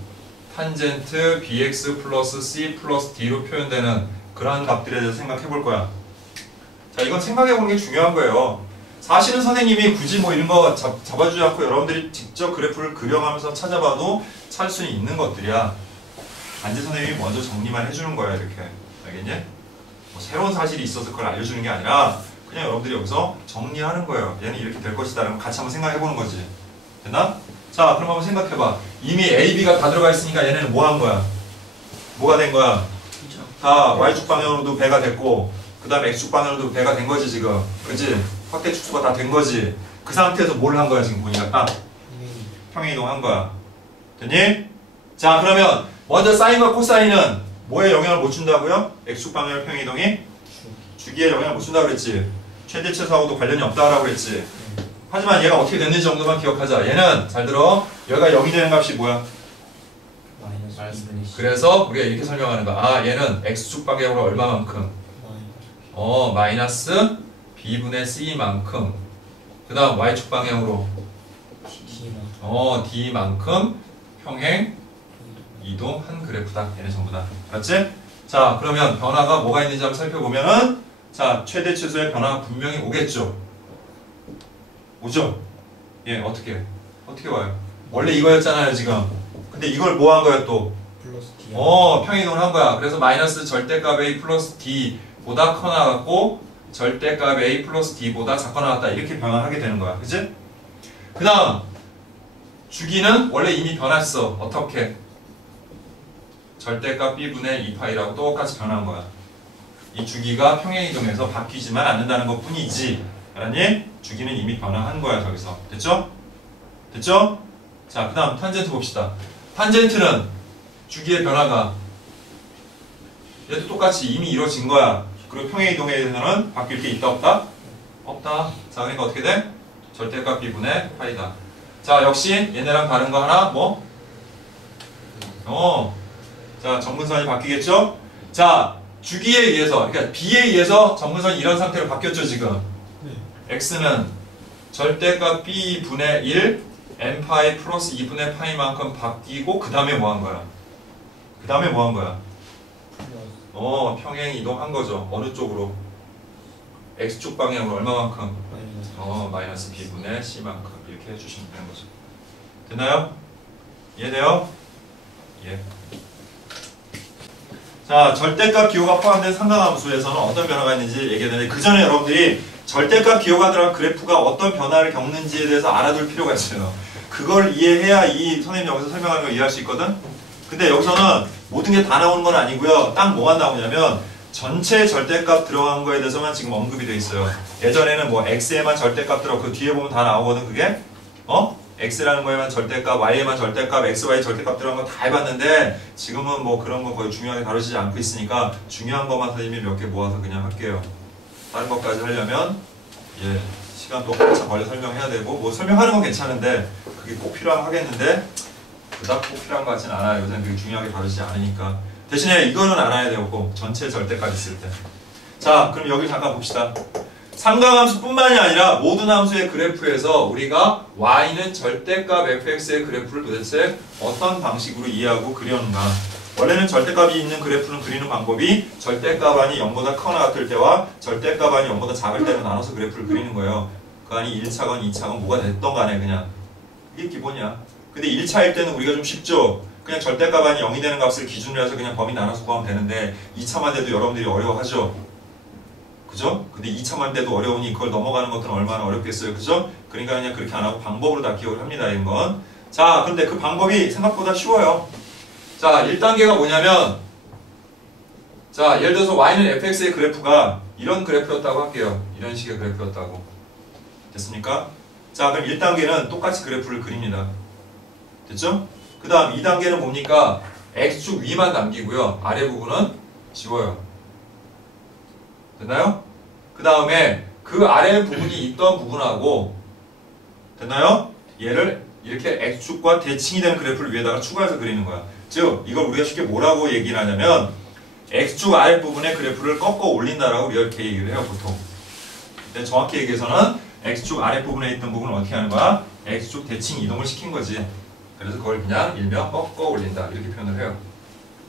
탄젠트 bx 플러스 c 플러스 d로 표현되는 그러한 값들에 대해서 생각해 볼 거야. 자, 이건 생각해 보는 게 중요한 거예요. 사실은 선생님이 굳이 뭐 이런 거 잡아주지 않고 여러분들이 직접 그래프를 그려가면서 찾아봐도 찾을 수 있는 것들이야. 단지 선생님이 먼저 정리만 해주는 거야. 이렇게. 알겠니? 뭐 새로운 사실이 있어서 그걸 알려주는 게 아니라 그냥 여러분들이 여기서 정리하는 거예요. 얘는 이렇게 될 것이다. 그럼 같이 한번 생각해 보는 거지. 됐나? 자, 그럼 한번 생각해봐. 이미 A, B가 다 들어가 있으니까 얘네는 뭐 한 거야? 뭐가 된 거야? 다 Y축 방향으로도 배가 됐고 그 다음에 X축 방향으로도 배가 된 거지 지금. 그치? 확대 축소가 다 된 거지. 그 상태에서 뭘 한 거야 지금 보니까 딱 평행이동 한 거야. 됐니? 자, 그러면 먼저 사인과 코사인은 뭐에 영향을 못 준다고요? X축 방향 평행이동이 주기에 영향을 못 준다고 그랬지. 최대 최소하고도 관련이 없다라고 그랬지. 하지만 얘가 어떻게 됐는지 정도만 기억하자. 얘는 잘 들어. 여기가 0이 되는 값이 뭐야? 그래서 우리가 이렇게 설명하는 거야. 아, 얘는 X축 방향으로 얼마만큼? 마이너스 B분의 C만큼. 그 다음 Y축 방향으로 D만큼 평행 이동한 그래프다. 얘네 전부 다. 알았지? 자, 그러면 변화가 뭐가 있는지 한번 살펴보면은 자, 최대 최소의 변화가 분명히 오겠죠. 오죠? 예, 어떻게 와요? 원래 이거였잖아요, 지금. 근데 이걸 뭐 한 거야, 또? 플러스 D. 평행이동을 한 거야. 그래서 마이너스 절대값 A 플러스 D보다 커 나갔고, 절대값 A 플러스 D보다 작거 나갔다. 이렇게 변화하게 되는 거야. 그치? 그 다음, 주기는 원래 이미 변했어. 어떻게? 절대값 B분의 2파이라고 똑같이 변한 거야. 이 주기가 평행이동해서 바뀌지만 않는다는 것 뿐이지. 알았니? 주기는 이미 변화한 거야, 저기서. 됐죠? 됐죠? 자, 그 다음 탄젠트 봅시다. 탄젠트는 주기의 변화가 얘도 똑같이 이미 이루어진 거야. 그리고 평행이동에 대해서는 바뀔 게 있다, 없다? 없다. 자, 그러니까 어떻게 돼? 절대값 B분의 파이다. 자, 역시 얘네랑 다른 거 하나, 뭐? 자, 점근선이 바뀌겠죠? 자, 주기에 의해서, 그러니까 B에 의해서 점근선이 이런 상태로 바뀌었죠, 지금. X는 절대값 b분의 1 n파이 플러스 2분의 파이만큼 바뀌고 그 다음에 뭐 한 거야? 그 다음에 뭐 한 거야? 평행 이동한 거죠. 어느 쪽으로? x축 방향으로 얼마만큼? 마이너스 b분의 c만큼 이렇게 해주시면 되는 거죠. 됐나요? 이해돼요? 예. 자, 절대값 기호가 포함된 상당함수에서는 어떤 변화가 있는지 얘기했는데 그 전에 여러분들이 절대값 기호가 들어간 그래프가 어떤 변화를 겪는지에 대해서 알아둘 필요가 있어요. 그걸 이해해야 이 선생님이 여기서 설명하는 걸 이해할 수 있거든? 근데 여기서는 모든 게 다 나오는 건 아니고요. 딱 뭐가 나오냐면 전체 절대값 들어간 거에 대해서만 지금 언급이 돼 있어요. 예전에는 뭐 x에만 절대값 들어가고 그 뒤에 보면 다 나오거든 그게? x라는 거에만 절대값, y에만 절대값, xy 절대값 들어간 거 다 해봤는데 지금은 뭐 그런 거 거의 중요하게 다루지 않고 있으니까 중요한 것만 선생님이 몇 개 모아서 그냥 할게요. 다른 것까지 하려면 시간 또 한참 걸려 설명해야 되고 뭐 설명하는 건 괜찮은데 그게 꼭 필요하면 하겠는데 그닥 꼭 필요한 것 같진 않아요. 요새는 그게 중요하게 다루지 않으니까. 대신에 이거는 알아야 되고 전체 절대값 있을 때. 자, 그럼 여기 잠깐 봅시다. 상당함수뿐만이 아니라 모든 함수의 그래프에서 우리가 y는 절대값 fx의 그래프를 도대체 어떤 방식으로 이해하고 그려는가. 원래는 절대값이 있는 그래프는 그리는 방법이 절대값 안이 0보다 크거나 같을 때와 절대값 안이 0보다 작을 때로 나눠서 그래프를 그리는 거예요. 그 안이 1차건 2차건 뭐가 됐던 간에 그냥 이게 기본이야. 근데 1차일 때는 우리가 좀 쉽죠. 그냥 절대값 안이 0이 되는 값을 기준으로 해서 그냥 범위 나눠서 구하면 되는데 2차만 돼도 여러분들이 어려워하죠. 그죠? 근데 2차만 돼도 어려우니 그걸 넘어가는 것들은 얼마나 어렵겠어요. 그죠? 그러니까 그냥 그렇게 안 하고 방법으로 다 기억을 합니다. 이런 건. 자, 그런데 그 방법이 생각보다 쉬워요. 자, 1단계가 뭐냐면 자, 예를 들어서 y는 fx의 그래프가 이런 그래프였다고 할게요. 이런 식의 그래프였다고. 됐습니까? 자, 그럼 1단계는 똑같이 그래프를 그립니다. 됐죠? 그 다음 2단계는 뭡니까? x축 위만 남기고요. 아래 부분은 지워요. 됐나요? 그 다음에 그 아래 부분이 있던 부분하고 됐나요? 얘를 이렇게 x축과 대칭이 되는 그래프를 위에다가 추가해서 그리는 거야. 즉 이걸 우리가 쉽게 뭐라고 얘기를 하냐면 x축 아랫부분의 그래프를 꺾어 올린다라고 우리가 이렇게 얘기를 해요. 보통. 근데 정확히 얘기해서는 x축 아랫부분에 있던 부분을 어떻게 하는 거야? x축 대칭 이동을 시킨 거지. 그래서 그걸 그냥 일명 꺾어 올린다 이렇게 표현을 해요.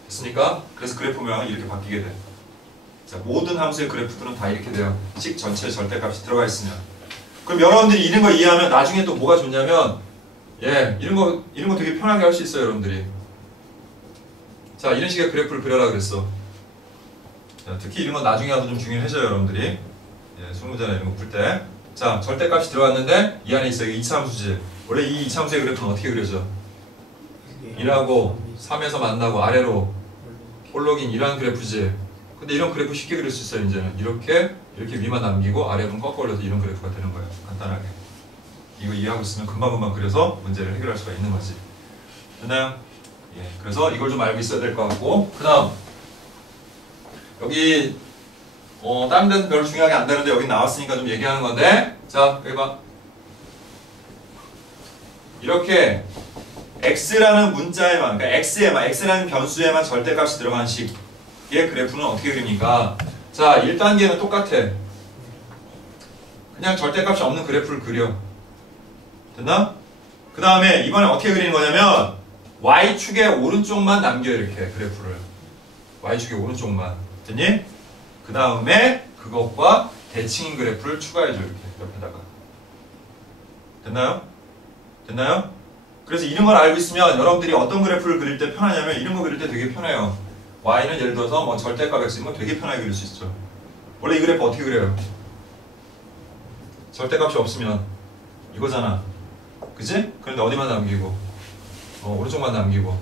됐습니까? 그래서 그래프 모양은 이렇게 바뀌게 돼. 자, 모든 함수의 그래프들은 다 이렇게 돼요. 식 전체 절대값이 들어가 있으면. 그럼 여러분들이 이런 거 이해하면 나중에 또 뭐가 좋냐면 이런 거 되게 편하게 할 수 있어요. 여러분들이. 자, 이런 식의 그래프를 그려라 그랬어. 자, 특히 이런 건 나중에 와서 좀 중요해져요. 여러분들이. 수능문제나 이런 거 풀 때. 자, 절대값이 들어갔는데 이 안에 있어요. 2차 함수지. 원래 이 2차 함수의 그래프는 어떻게 그려져? 1하고 3에서 만나고 아래로 홀로긴 이러한 그래프지. 근데 이런 그래프 쉽게 그릴 수 있어요. 이제는 이렇게 위만 남기고 아래는 꺾어 올려서 이런 그래프가 되는 거예요. 간단하게. 이거 이해하고 있으면 금방금방 그려서 문제를 해결할 수가 있는 거지. 됐나요? 그래서 이걸 좀 알고 있어야 될 것 같고 그 다음 여기 다른 데는 별로 중요하게 안 되는데 여기 나왔으니까 좀 얘기하는 건데 자, 여기 봐. 이렇게 x라는 문자에만 그러니까 x라는 변수에만 절대값이 들어간 식의 그래프는 어떻게 그립니까? 자, 1단계는 똑같아. 그냥 절대값이 없는 그래프를 그려. 됐나? 그 다음에 이번에 어떻게 그리는 거냐면 y축의 오른쪽만 남겨 이렇게 그래프를. y축의 오른쪽만. 됐니? 그 다음에 그것과 대칭인 그래프를 추가해줘 이렇게 옆에다가. 됐나요? 됐나요? 그래서 이런 걸 알고 있으면 여러분들이 어떤 그래프를 그릴 때 편하냐면 이런 거 그릴 때 되게 편해요. y는 예를 들어서 뭐 절대값 x인 거 되게 편하게 그릴 수 있죠. 원래 이 그래프 어떻게 그려요? 절대값이 없으면 이거잖아. 그치? 그런데 어디만 남기고 오른쪽만 남기고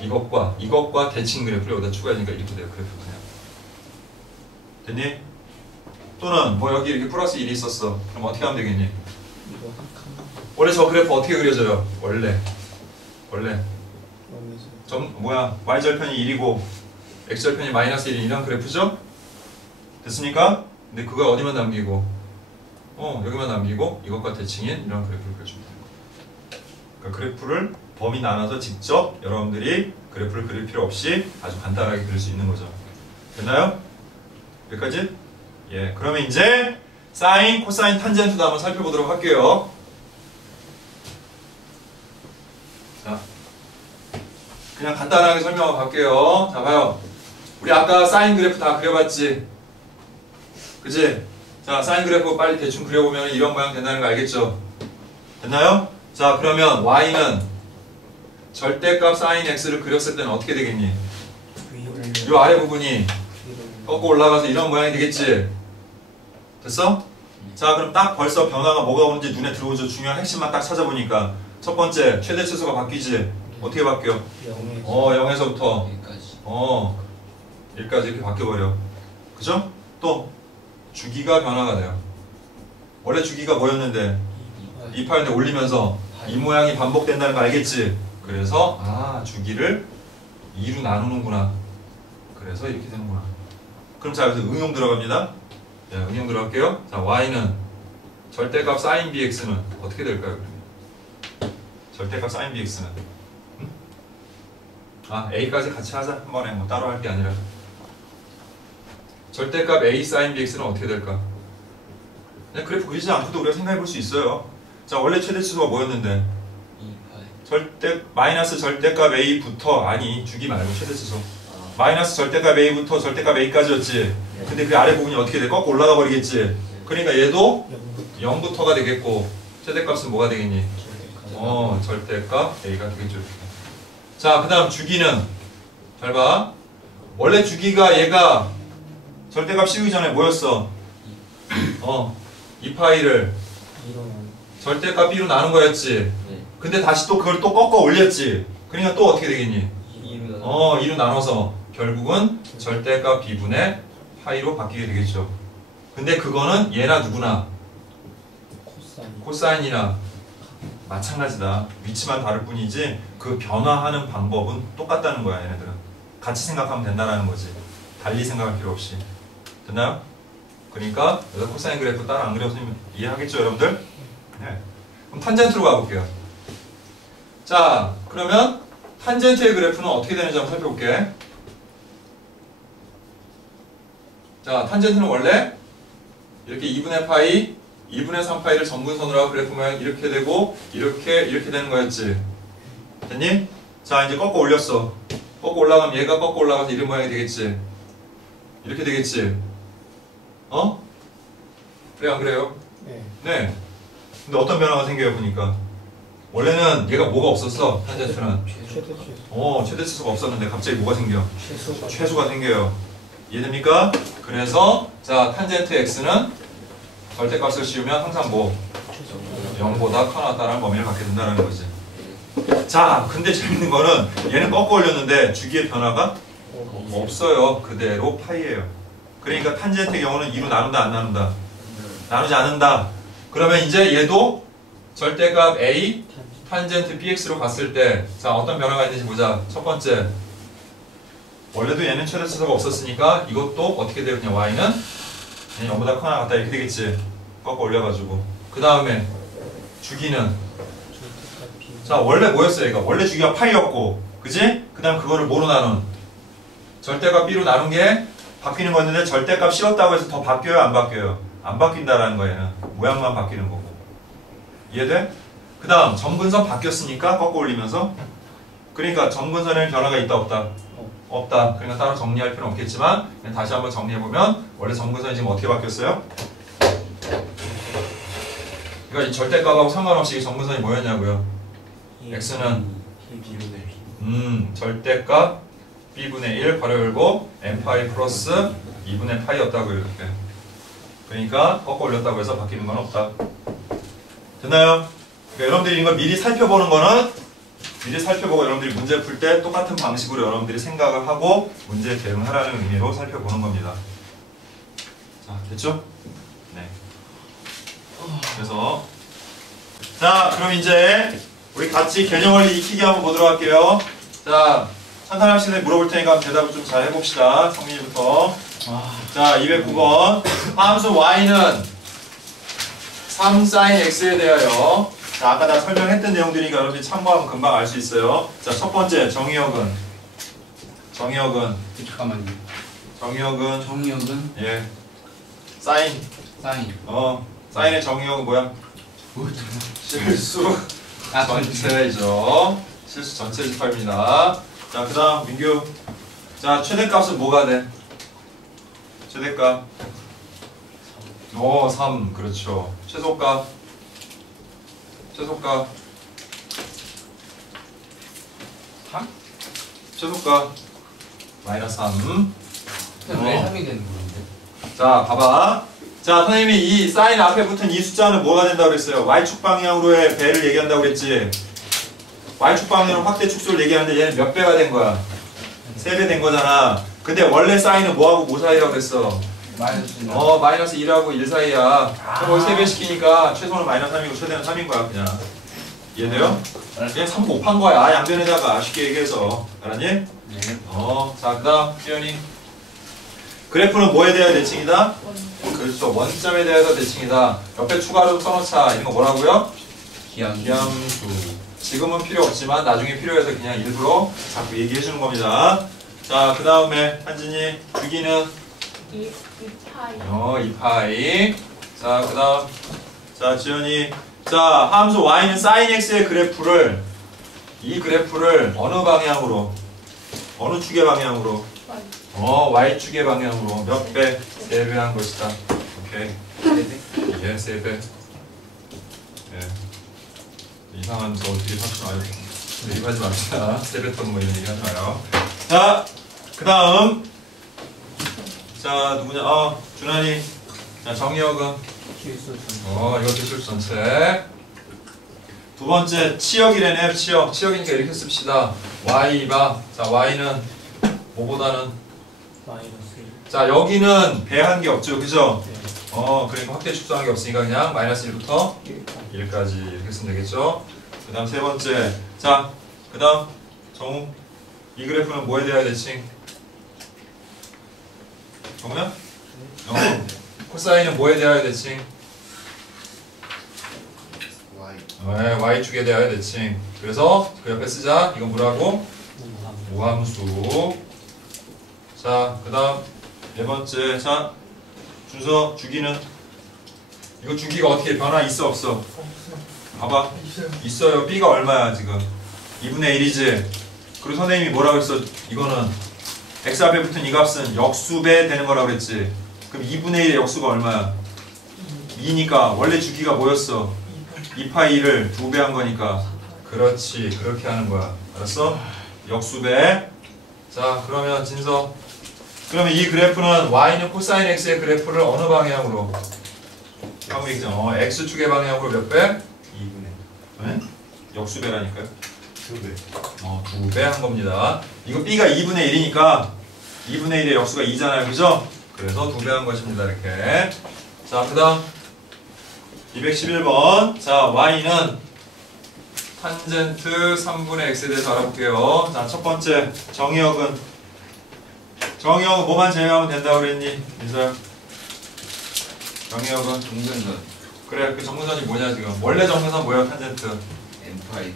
이것과 대칭 그래프를 여기다 추가하니까 이렇게 돼요. 그래프 그냥. 됐니? 또는 뭐 여기 이렇게 플러스 1이 있었어. 그럼 어떻게 하면 되겠니? 원래 저 그래프 어떻게 그려져요? 원래 y절편이 1이고 x절편이 마이너스 1인 이런 그래프죠? 됐습니까? 근데 그걸 어디만 남기고 여기만 남기고 이것과 대칭인 이런 그래프를 그려주면 돼요. 그러니까 그래프를 범위 나눠서 직접 여러분들이 그래프를 그릴 필요 없이 아주 간단하게 그릴 수 있는 거죠. 됐나요? 여기까지? 그러면 이제 사인, 코사인, 탄젠트도 한번 살펴보도록 할게요. 자, 그냥 간단하게 설명하고 갈게요. 자, 봐요. 우리 아까 사인 그래프 다 그려봤지? 그치? 자, 사인 그래프 빨리 대충 그려보면 이런 모양 된다는 거 알겠죠? 됐나요? 자, 그러면 y는 절대값 사인 x를 그렸을 때는 어떻게 되겠니? 이 아래 부분이 꺾고 올라가서 이런 모양이 되겠지? 됐어? 자, 그럼 딱 벌써 변화가 뭐가 오는지 눈에 들어오죠. 중요한 핵심만 딱 찾아보니까 첫 번째, 최대 치수가 바뀌지? 어떻게 바뀌어? 0에서부터 1까지 이렇게 바뀌어버려. 그죠? 또 주기가 변화가 돼요. 원래 주기가 뭐였는데? 2파였는데 올리면서 이 모양이 반복된다는 거 알겠지? 그래서 주기를 2로 나누는구나. 그래서 이렇게 되는구나. 그럼 자, 여기서 응용 들어갑니다. 네, 응용 들어갈게요. 자, y는 절대값 sin bx는 어떻게 될까요? 그러면? 절대값 sin bx는 a까지 같이 하자. 한 번에 뭐 따로 할 게 아니라. 절대값 a sin bx는 어떻게 될까? 그냥 그래프 그리지 않고도 우리가 생각해 볼 수 있어요. 자, 원래 최대 치수가 뭐였는데? 마이너스 절대값 a부터, 아니 주기 말고 최대 치수. 마이너스 절대값 a부터 절대값 a까지였지. 근데 그 아래 부분이 어떻게 돼? 꺾고 올라가 버리겠지. 그러니까 얘도 0부터가 되겠고, 최대값은 뭐가 되겠니? 절대값 a가 되겠죠. 자, 그 다음 주기는 잘 봐. 원래 주기가 얘가 절대값 씌우기 전에 뭐였어? 2파이를 절대값 b로 나눈 거였지. 근데 다시 또 그걸 또 꺾어 올렸지. 그러니까 또 어떻게 되겠니? 2로 나눠서 결국은 절대값 b분의 파이로 바뀌게 되겠죠. 근데 그거는 얘나 누구나 코사인이나 마찬가지다. 위치만 다를 뿐이지 그 변화하는 방법은 똑같다는 거야. 얘네들은 같이 생각하면 된다는 거지. 달리 생각할 필요 없이. 됐나요? 그러니까 여기서 코사인 그래프 따라 안 그려서면 이해하겠죠, 여러분들? 네. 그럼 탄젠트로 가볼게요. 자, 그러면 탄젠트의 그래프는 어떻게 되는지 한번 살펴볼게. 자, 탄젠트는 원래 이렇게 2분의 파이, 2분의 3파이를 정근선으로 하고 그래프 모양이 이렇게 되고 이렇게 되는 거였지. 됐니? 자, 이제 꺾어 올렸어. 꺾어 올라가면 얘가 꺾어 올라가서 이런 모양이 되겠지. 이렇게 되겠지. 그래, 안 그래요? 네. 근데 어떤 변화가 생겨요, 보니까. 원래는 얘가 뭐가 없었어, 탄젠트는. 최대 치수가 없었는데 갑자기 뭐가 생겨? 최수가 생겨요. 이해됩니까? 그래서 자, 탄젠트 x는 절대값을 씌우면 항상 뭐 0보다 커나 다른 범위를 갖게 된다는 거지. 자, 근데 재밌는 거는 얘는 꺾어 올렸는데 주기의 변화가 없어요. 그대로 파이예요. 그러니까 탄젠트의 경우는 2로 나눈다, 안 나눈다? 나누지 않는다. 그러면 이제 얘도 절대값 a 탄젠트 bx로 갔을 때 자, 어떤 변화가 있는지 보자. 첫 번째, 원래도 얘는 최대 치수가 없었으니까 이것도 어떻게 되거든요. y는 0보다 커나 같다 이렇게 되겠지. 꺾어 올려가지고. 그 다음에 주기는 자, 원래 뭐였어 얘가? 원래 주기가 파이였고, 그지? 그 다음 그거를 뭐로 나눈? 절대값 b로 나눈 게 바뀌는 거였는데 절대값 씌웠다고 해서 더 바뀌어요, 안 바뀌어요? 안 바뀐다라는 거예요. 모양만 바뀌는 거고. 이해돼? 그 다음 점근선 바뀌었으니까 꺾어 올리면서, 그러니까 점근선에는 변화가 있다 없다? 없다. 그러니까 따로 정리할 필요는 없겠지만 그냥 다시 한번 정리해보면 원래 점근선이 지금 어떻게 바뀌었어요? 그러니까 이 절대값하고 상관없이 이 점근선이 뭐였냐고요? x는 절대값 b분의 1 괄호 열고 n파이 플러스 2분의 파이였다고요. 이렇게. 그러니까 꺾어 올렸다고 해서 바뀌는 건 없다. 됐나요? 그러니까 여러분들이 이걸 미리 살펴보는 거는 미리 살펴보고 여러분들이 문제 풀 때 똑같은 방식으로 여러분들이 생각을 하고 문제 대응하라는 의미로 살펴보는 겁니다. 자, 됐죠? 네. 그래서 자, 그럼 이제 우리 같이 개념원리 익히기 한번 보도록 할게요. 자, 천산함 씨는 물어볼 테니까 대답을 좀 잘 해봅시다. 성민이부터. 자, 209번. 함수 y는 3sin x에 대하여. 자, 아까 다 설명했던 내용들이니까 여러분들이 참고하면 금방 알 수 있어요. 자, 첫 번째 정의역은 잠깐만요. 정의역은 정의역은 예. 사인. 사인. 사인의 정의역은 뭐야? 실수 아, 전체죠. 실수 전체 집합입니다. 자, 그 다음 민규. 자, 최대값은 뭐가 돼? 최대값. 3. 그렇죠. 최소값. 최소값. 3? 최소값. 마이너스 3. 왜 3이 되는 건데? 자, 봐봐. 자, 선생님이 이 사인 앞에 붙은 이 숫자는 뭐가 된다고 그랬어요? y축 방향으로의 배를 얘기한다고 그랬지. y축 방향으로 확대 축소를 얘기하는데 얘는 몇 배가 된 거야? 3배 된 거잖아. 근데 원래 사인은 뭐하고 뭐 사이라고 그랬어? 마이너스. 마이너스 1하고 1 사이야. 그걸 3배 시키니까 최소는 마이너스 3이고 최대는 3인 거야, 그냥. 이해돼요? 그냥 3 곱한 거야. 양변에다가 쉽게 얘기해서. 알았니? 네. 자, 그 다음, 지연이. 그래프는 뭐에 대하여 대칭이다? 그렇죠. 원점에 대해서 대칭이다. 옆에 추가로 써놓자. 이런 거 뭐라고요? 기함수. 지금은 필요 없지만 나중에 필요해서 그냥 일부러 자꾸 얘기해 주는 겁니다. 자, 그 다음에 한진이 주기는 2파이. 2파이. 자, 그 다음. 자, 지연이. 자, 함수 y는 sin x의 그래프를 이 그래프를 어느 방향으로? 어느 축의 방향으로? y축의 방향으로 몇 배? 3배 한 것이다. 오케이. 3배? 예, 3배. 예. 이상한 저 어떻게 사실 아요? 얘기하지 맙시다. 3배 뭐 이런 얘기 하지 마요. 자, 그 다음. 자, 누구냐? 준환이. 자, 정의역은? 이거 기술 전체. 두 번째, 치역이래네, 치역. 치역이니까 이렇게 씁시다. y가, 자, y는 뭐보다는? 자, 여기는 배한 게 없죠, 그죠? 그러니까 확대 축소한 게 없으니까 그냥 마이너스 1부터 1까지 이렇게 쓰면 되겠죠? 그 다음 세 번째. 자, 그 다음, 정우. 이 그래프는 뭐에 대하여 대칭? 정우야? 코사인은 뭐에 대하여 대칭? y축에 대하여 대칭. 그래서 그 옆에 쓰자. 이건 뭐라고? 우함수. 자, 그 다음 네 번째. 자, 준서 주기는? 이거 주기가 어떻게 변화 있어 없어? 봐봐. 있어요. b가 얼마야 지금? 2분의 1이지. 그리고 선생님이 뭐라고 했어? 이거는 x 앞에 붙은 이 값은 역수배 되는 거라고 그랬지. 그럼 2분의 1의 역수가 얼마야? 2니까 원래 주기가 뭐였어? 2파이를 2배 한 거니까. 그렇지. 그렇게 하는 거야. 알았어? 역수배. 자, 그러면 진서. 그러면 이 그래프는 y는 코사인 x의 그래프를 어느 방향으로? 한번 얘기죠. x축의 방향으로 몇 배? 2분의. 네? 역수배라니까요. 2배. 2배 한 겁니다. 이거 b가 2분의 1이니까 2분의 1의 역수가 2잖아요. 그죠? 그래서 2배 한 것입니다. 이렇게. 자, 그 다음 211번. 자, y는 탄젠트 3분의 x에 대해서 알아볼게요. 자, 첫 번째 정의역은 뭐만 제외하면 된다고 그랬니? 민서야. 정의역은 정근선. 그래, 그 정근선이 뭐냐 지금? 원래 정근선 뭐야? 탄젠트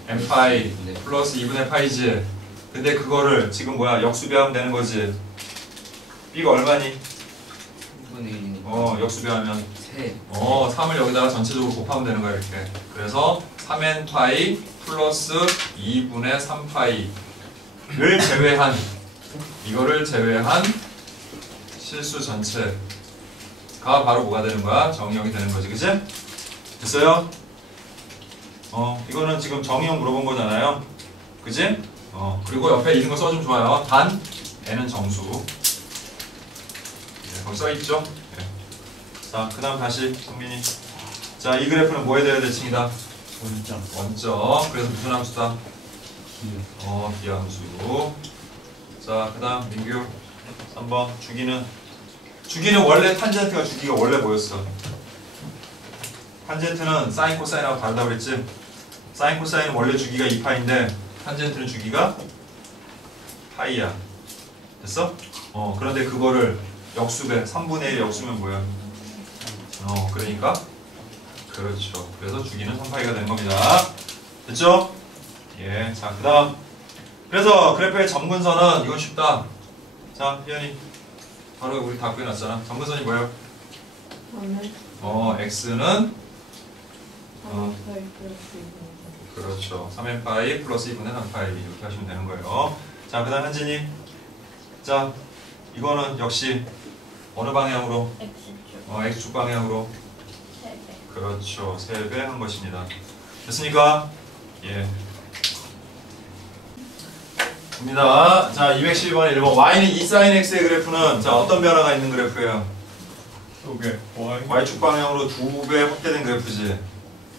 n파이 네. 플러스 2분의 파이지. 근데 그거를 지금 뭐야? 역수배하면 되는 거지. b가 얼마니? 3분의 1이니까. 역수배하면 3. 3을 여기다가 전체적으로 곱하면 되는 거야 이렇게. 그래서 3n파이 플러스 2분의 3파이를 제외한, 이거를 제외한 실수 전체가 바로 뭐가 되는 거야? 정의역이 되는 거지, 그치? 됐어요? 이거는 지금 정의역 물어본 거잖아요, 그치? 그리고 옆에 있는 거 써주면 좋아요. 단 n은 정수. 네, 거기 써있죠? 네. 자, 그 다음 다시 성민이. 자, 이 그래프는 뭐에 대해 대칭이다? 원점. 그래서 무슨 함수다? 기함수. 자, 그 다음 민규 3번 주기는 원래 탄젠트가 주기가 원래 뭐였어? 탄젠트는 사인 코사인하고 다르다고 그랬지? 사인 코사인은 원래 주기가 2파인데 탄젠트는 주기가 파이야. 됐어? 그런데 그거를 역수배 3분의 1 역수면 뭐야? 그러니까 그렇죠. 그래서 주기는 3파이가 되는 겁니다. 됐죠? 예. 자, 그 다음. 그래서 그래프의 점근선은 이건 쉽다. 자, 희연이. 바로 우리 다 구해놨잖아. 점근선이 뭐예요? x는 그렇죠. 3n파이 플러스 2분의 3파이 이렇게 하시면 되는 거예요. 자, 그 다음 현진이. 자, 이거는 역시 어느 방향으로? x축 방향으로. 그렇죠. 3배 한 것입니다. 됐습니까? 예. 입니다. 자, 212번 1번. y는 2sin x의 그래프는 자, 어떤 변화가 있는 그래프예요? y축 방향으로 2배 확대된 그래프지.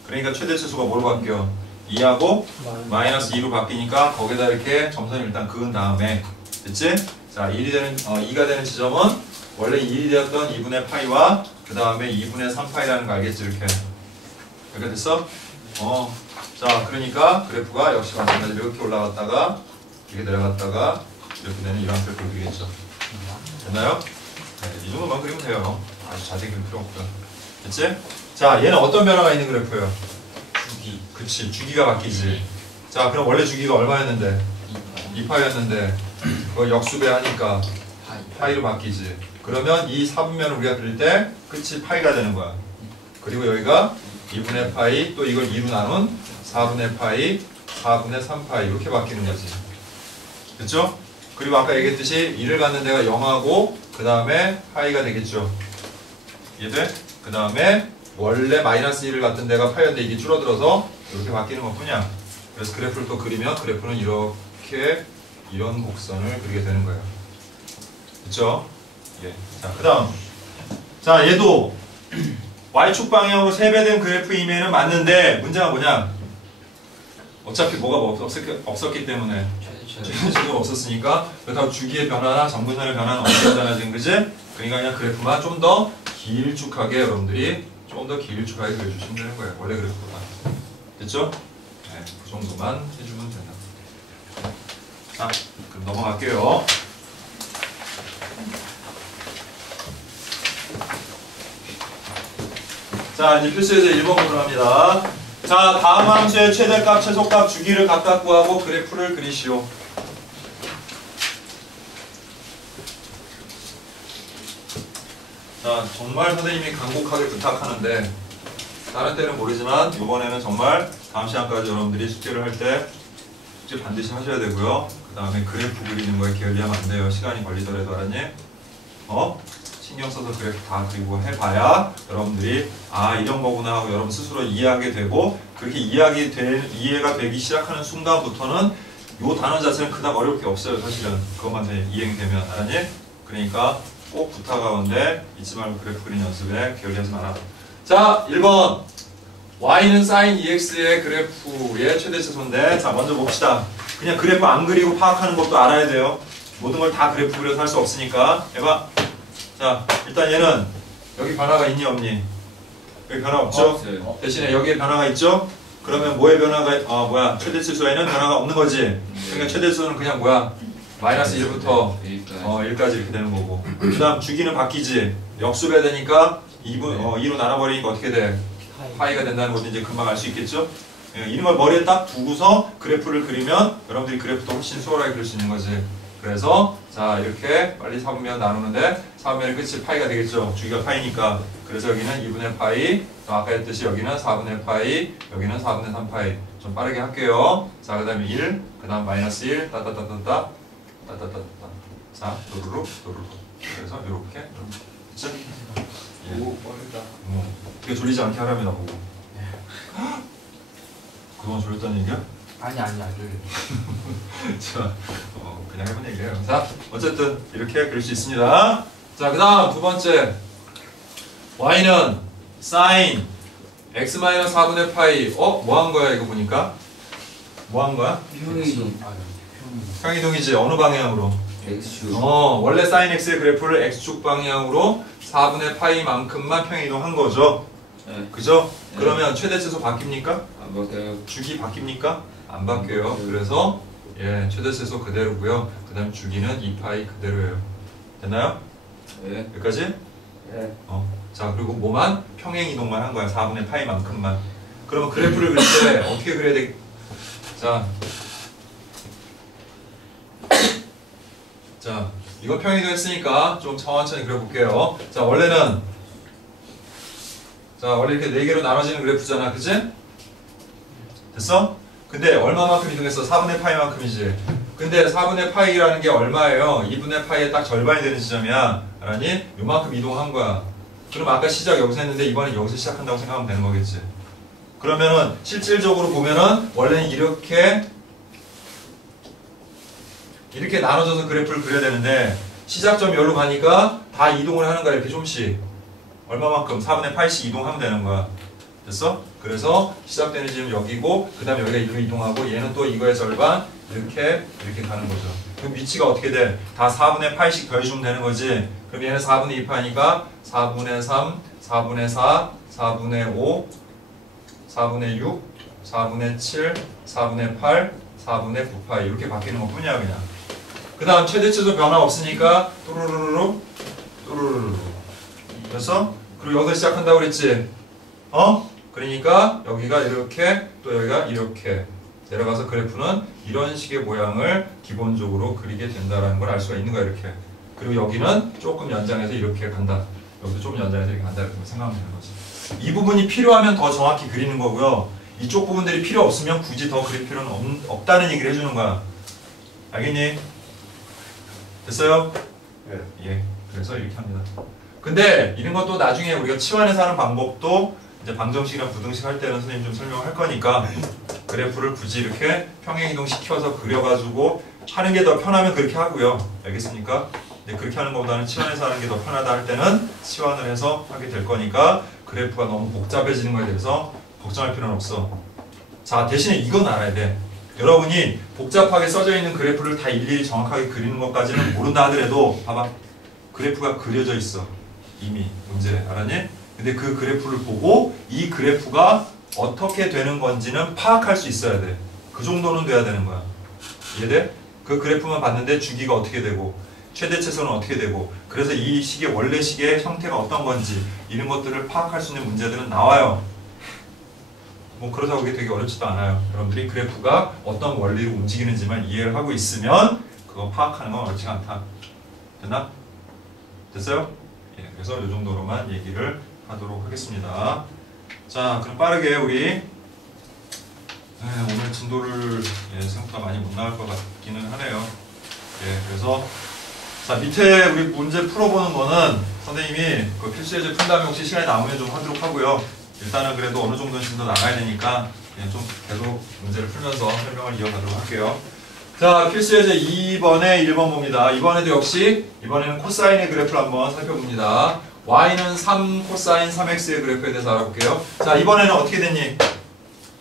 그러니까 최대치수가 뭐로 바뀌어? 2하고 마이너스 2로 바뀌니까 거기다 이렇게 점선을 일단 그은 다음에 됐지? 자, 2가 되는 지점은 원래 1이 되었던 2분의 파이와 그 다음에 2분의 3파이라는 거 알겠지? 이렇게 됐어? 자, 그러니까 그래프가 역시 마찬가지로 이렇게 올라갔다가 이렇게 내려갔다가 이렇게 되는 이런 그래프를 그리겠죠. 됐나요? 네, 이 정도만 그리면 돼요. 아주 자세히 그릴 필요 없고요. 됐지? 자, 얘는 어떤 변화가 있는 그래프예요? 주기. 그치, 주기가 바뀌지. 자, 그럼 원래 주기가 얼마였는데? 2파이였는데 그걸 역수배하니까 파이로 바뀌지. 그러면 이 4분면을 우리가 그릴 때 끝이 파이가 되는 거야. 그리고 여기가 2분의 파이, 또 이걸 2로 나눈 4분의 파이, 4분의 3파이 이렇게 바뀌는 거지. 그렇죠? 그리고 아까 얘기했듯이 1을 갖는 데가 0하고 그 다음에 파이가 되겠죠. 이해돼? 그 다음에 원래 마이너스 1을 갖던 데가 파이였는데 이게 줄어들어서 이렇게 바뀌는 것뿐이야. 그래서 그래프를 또 그리면 그래프는 이렇게 이런 곡선을 그리게 되는 거예요. 그렇죠? 예. 자, 그 다음. 자, 얘도 y축 방향으로 3배 된 그래프임에는 맞는데 문제가 뭐냐? 어차피 뭐가 없었기 때문에 최대치수가 없었으니까 그렇다고 주기의 변화나 정근선의 변화는 없었잖아 지금, 그지? 그러니까 그냥 그래프만 좀 더 길쭉하게 여러분들이 좀 더 길쭉하게 그려주시면 되는 거예요. 원래 그래프보다. 됐죠? 네, 그 정도만 해주면 된다. 자, 그럼 넘어갈게요. 자, 이제 필수에서 1번으로 합니다. 자, 다음 함수의 최대값, 최소값, 주기를 각각 구하고 그래프를 그리시오. 자, 정말 선생님이 간곡하게 부탁하는데 다른 때는 모르지만 이번에는 정말 다음 시간까지 여러분들이 숙제를 할 때 숙제 반드시 하셔야 되고요. 그 다음에 그래프 그리는 거에 게을리하면 안 돼요. 시간이 걸리더라도 알았니? 신경 써서 그래프 다 그리고 해봐야 여러분들이 아 이런 거구나 하고 여러분 스스로 이해하게 되고 그렇게 이해가 되기 시작하는 순간부터는 요 단어 자체는 그닥 어려울 게 없어요. 사실은 그것만 이행되면 알았니? 그러니까 꼭 부탁하건데 잊지 말고 그래프 그리는 연습에 게을리하지 마라. 자, 1번 y는 sin ex의 그래프의 최대치수인데 자 먼저 봅시다. 그냥 그래프 안 그리고 파악하는 것도 알아야 돼요. 모든 걸 다 그래프 그려서 할 수 없으니까 해봐. 자, 일단 얘는 여기 변화가 있니 없니? 여기 변화 없죠? 대신에 여기에 변화가 있죠? 그러면 뭐의 변화가 최대치수에는 변화가 없는 거지. 그러니까 최대치수는 그냥 마이너스 1부터 1까지 이렇게 되는 거고. 그 다음 주기는 바뀌지. 역수배 되니까 2로 나눠버리니까 어떻게 돼? 파이가 된다는 것도 이제 금방 알 수 있겠죠? 이런 걸 머리에 딱 두고서 그래프를 그리면 여러분들이 그래프도 훨씬 수월하게 그릴 수 있는 거지. 그래서 자 이렇게 빨리 4분면 나누는데 4분면의 끝이 파이가 되겠죠. 주기가 파이니까. 그래서 여기는 2분의 파이, 아까 했듯이 여기는 4분의 파이, 여기는 4분의 3파이. 좀 빠르게 할게요. 자, 그 다음에 1, 그 다음 마이너스 1, 따따따따따, 따따따따. 자, 도루룩, 도루룩. 그래서 이렇게. 그치? 예. 오, 빠르다. 되게 졸리지 않게 하라며 나보고. 그동안 졸렸다는 얘기야? 아니 안 졸려. 자, 그냥 해본 얘기예요. 자, 어쨌든 이렇게 그릴 수 있습니다. 자, 그 다음 두 번째. y는 sin x-4분의 파이. 뭐 한 거야 이거 보니까? 뭐 한 거야? 평이동이지. 어느 방향으로? x축. 원래 sin x의 그래프를 x축 방향으로 4분의 파이만큼만 평이동한 거죠. 네. 그죠? 네. 그러면 최대치수 바뀝니까? 안 바뀌어요. 주기 바뀝니까? 안 바뀌어요. 그래서 최대치수 그대로고요. 그 다음 주기는 2파이 그대로예요. 됐나요? 네. 여기까지? 네. 자, 그리고 뭐만? 평행이동만 한 거야. 4분의 파이만큼만. 그러면 그래프를 그릴 때 어떻게 그려야 돼? 자, 이거 평행이동 했으니까 좀 천천히 그려볼게요. 자, 원래는 자, 원래 이렇게 4개로 나눠지는 그래프잖아. 그치? 됐어? 근데 얼마만큼 이동했어? 4분의 파이만큼이지. 근데 4분의 파이라는 게 얼마예요? 2분의 파이의 딱 절반이 되는 지점이야. 알았니? 요만큼 이동한 거야. 그럼 아까 시작 여기서 했는데 이번엔 여기서 시작한다고 생각하면 되는 거겠지. 그러면은 실질적으로 보면은 원래는 이렇게 나눠져서 그래프를 그려야 되는데 시작점 여기로 가니까 다 이동을 하는 거야. 이렇게 좀씩. 얼마만큼? 4분의 8씩 이동하면 되는 거야. 됐어? 그래서 시작되는 지점 여기고 그 다음에 여기가 이리로 이동하고 얘는 또 이거의 절반 이렇게 가는 거죠. 그럼 위치가 어떻게 돼? 다 4분의 8씩 더해주면 되는 거지. 그럼 얘는 4분의 2파니까 4분의 3, 4분의 4, 4분의 5, 4분의 6, 4분의 7, 4분의 8, 4분의 9파이 이렇게 바뀌는 것 뿐이야 그냥. 그 다음 최대치도 변화 없으니까 또르르르 또르르르. 됐어? 그리고 여기서 시작한다고 그랬지? 그러니까 여기가 이렇게 또 여기가 이렇게 내려가서 그래프는 이런 식의 모양을 기본적으로 그리게 된다는 걸 알 수가 있는 거야 이렇게. 그리고 여기는 조금 연장해서 이렇게 간다. 여기도 조금 연장해서 이렇게 간다 이렇게 생각하면 되는 거지. 이 부분이 필요하면 더 정확히 그리는 거고요. 이쪽 부분들이 필요 없으면 굳이 더 그릴 필요는 없다는 얘기를 해주는 거야. 알겠니? 됐어요? 네. 예. 그래서 이렇게 합니다. 근데 이런 것도 나중에 우리가 치환해서 하는 방법도 이제 방정식이랑 부등식 할 때는 선생님 좀 설명할 거니까 그래프를 굳이 이렇게 평행이동 시켜서 그려가지고 하는 게 더 편하면 그렇게 하고요. 알겠습니까? 근데 그렇게 하는 것보다는 치환해서 하는 게 더 편하다 할 때는 치환을 해서 하게 될 거니까 그래프가 너무 복잡해지는 거에 대해서 걱정할 필요는 없어. 자, 대신에 이건 알아야 돼. 여러분이 복잡하게 써져 있는 그래프를 다 일일이 정확하게 그리는 것까지는 모른다 하더라도 봐봐. 그래프가 그려져 있어. 이미 문제 알았니? 근데 그 그래프를 보고 이 그래프가 어떻게 되는 건지는 파악할 수 있어야 돼. 그 정도는 돼야 되는 거야. 이해돼? 그 그래프만 봤는데 주기가 어떻게 되고 최대치수는 어떻게 되고 그래서 이 식의 원래 식의 형태가 어떤 건지 이런 것들을 파악할 수 있는 문제들은 나와요. 뭐 그렇다고 그게 되게 어렵지도 않아요. 여러분들이 그래프가 어떤 원리로 움직이는지만 이해를 하고 있으면 그거 파악하는 건 어렵지가 않다. 됐나? 됐어요? 예, 그래서 이 정도로만 얘기를 하도록 하겠습니다. 자, 그럼 빠르게 우리 오늘 진도를 생각보다 많이 못 나갈 것 같기는 하네요. 예, 그래서 자 밑에 우리 문제 풀어보는 거는 선생님이 그 필수예제 푼 다음에 혹시 시간이 남으면 좀 하도록 하고요. 일단은 그래도 어느 정도는 진도 나가야 되니까 좀 계속 문제를 풀면서 설명을 이어가도록 할게요. 자, 필수예제 2번에 1번 봅니다. 이번에도 역시 이번에는 코사인의 그래프를 한번 살펴봅니다. y는 3 코사인 3x의 그래프에 대해서 알아볼게요. 자, 이번에는 어떻게 됐니?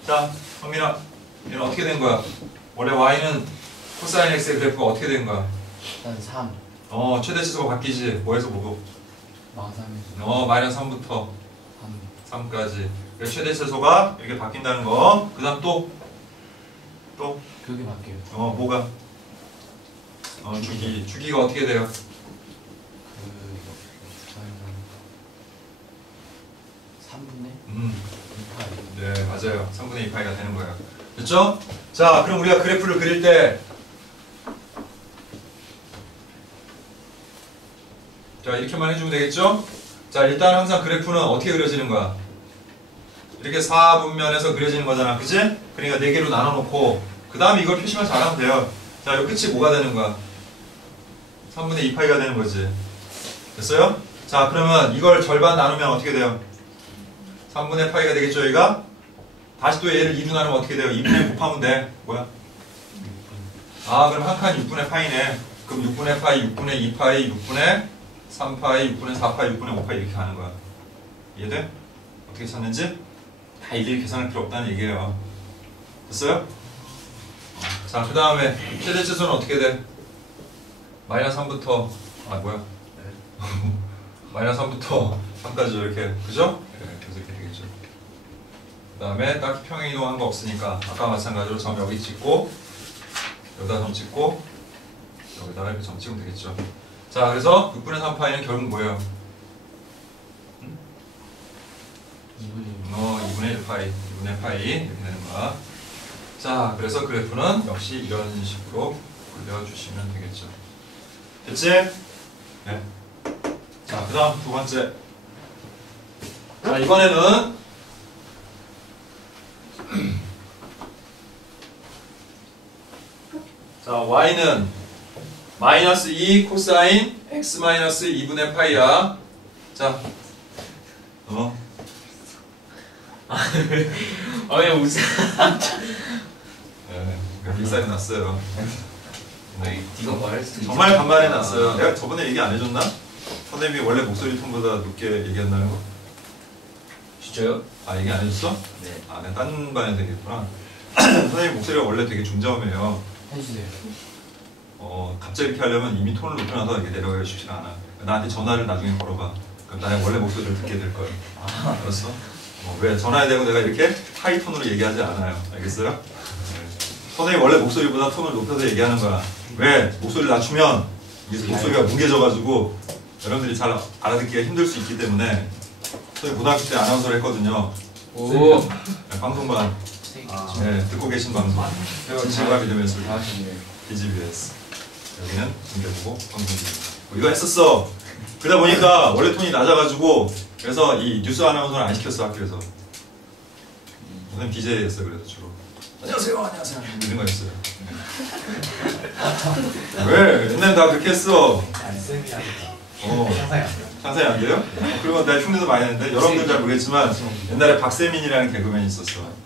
자, 성민아, 얘는 어떻게 된 거야? 원래 y는 코사인 x의 그래프가 어떻게 된 거야? 일단 3 최대치수가 바뀌지. 뭐에서 뭐고? 마삼에서 마이너스 3부터 3 3까지. 최대치수가 이렇게 바뀐다는 거. 그 다음 또? 그게 바뀌어요. 뭐가? 주기가 어떻게 돼요? 그 3분의 2파이. 네, 맞아요. 3분의 2파이가 되는 거예요. 됐죠? 자, 그럼 우리가 그래프를 그릴 때 자, 이렇게만 해주면 되겠죠? 자, 일단 항상 그래프는 어떻게 그려지는 거야? 이렇게 4분면에서 그려지는 거잖아. 그치? 그러니까 4개로 나눠놓고 그 다음에 이걸 표시만 잘하면 돼요. 자, 이 끝이 뭐가 되는 거야? 3분의 2파이가 되는 거지. 됐어요? 자, 그러면 이걸 절반 나누면 어떻게 돼요? 3분의 파이가 되겠죠, 여기가? 다시 또 얘를 2로 나누면 어떻게 돼요? 2분의 곱하면 돼. 뭐야? 그럼 한 칸 6분의 파이네. 그럼 6분의 파이, 6분의 2파이, 6분의 3파이, 6분의 4파이, 6분의 5파이 이렇게 가는 거야. 이해돼? 어떻게 찾는지? 다 일일이 계산할 필요 없다는 얘기예요. 됐어요? 자, 그 다음에 최대치수는 어떻게 돼? 마이너스 3부터 마이너스 3부터 3까지 이렇게, 그죠? 네, 그래서 이렇게 되겠죠. 그 다음에 딱히 평행 이동한 거 없으니까 아까 마찬가지로 점 여기 찍고 여기다 점 찍고 여기다가 이렇게 점 찍으면 되겠죠. 자, 그래서 6분의 3파이는 결국 뭐예요? 2분의 1파이, 2분의 파이 이렇게 되는 거야. 자, 그래서 그래프는 역시 이런 식으로 그려주시면 되겠죠. 됐지? 네. 자, 그 다음 두 번째. 자, 이번에는 자, y는 마이너스 2 코사인 x 마이너스 2분의 파이야. 자, 그냥 웃어. 빅살이 났어요. 네가 말할 수 있어. 정말 간만에 났어요. 내가 저번에 얘기 안 해줬나? 선생님이 원래 목소리 톤보다 높게 얘기한다는 거? 진짜요? 아, 얘기 안 해줬어? 네. 아, 내가 딴 반에서 얘기했구나. 선생님 목소리가 원래 되게 중저음이에요. 해주세요. 갑자기 이렇게 하려면 이미 톤을 높여놔서 이게 내려가기 쉽지가 않아. 나한테 전화를 나중에 걸어봐. 그럼 나의 원래 목소리를 듣게 될 거야. 알았어? 왜 전화에 대고 내가 이렇게 하이 톤으로 얘기하지 않아요. 알겠어요? 네. 선생님 원래 목소리보다 톤을 높여서 얘기하는 거야. 왜? 목소리를 낮추면 이게 목소리가 뭉개져가지고 여러분들이 잘 알아듣기가 힘들 수 있기 때문에 선생님 고등학교 때 아나운서를 했거든요. 오. 네, 방송반. 네, 듣고 계신 방송. 지구와 믿음의 소리. BGBS. 여기는 중계보고 방송입니다. 이거 했었어. 그러다 보니까 원래 톤이 낮아가지고 그래서 이 뉴스 아나운서를 안 시켰어 학교에서. 저는 BJ였어요. 그래서 주로 안녕하세요 이런 거 했어요. 왜? 옛날에 다 그렇게 했어. 상상이 안 돼요? 그리고 내가 흉내도 많이 했는데 여러분들 잘 모르겠지만 옛날에 박세민이라는 개그맨이 있었어.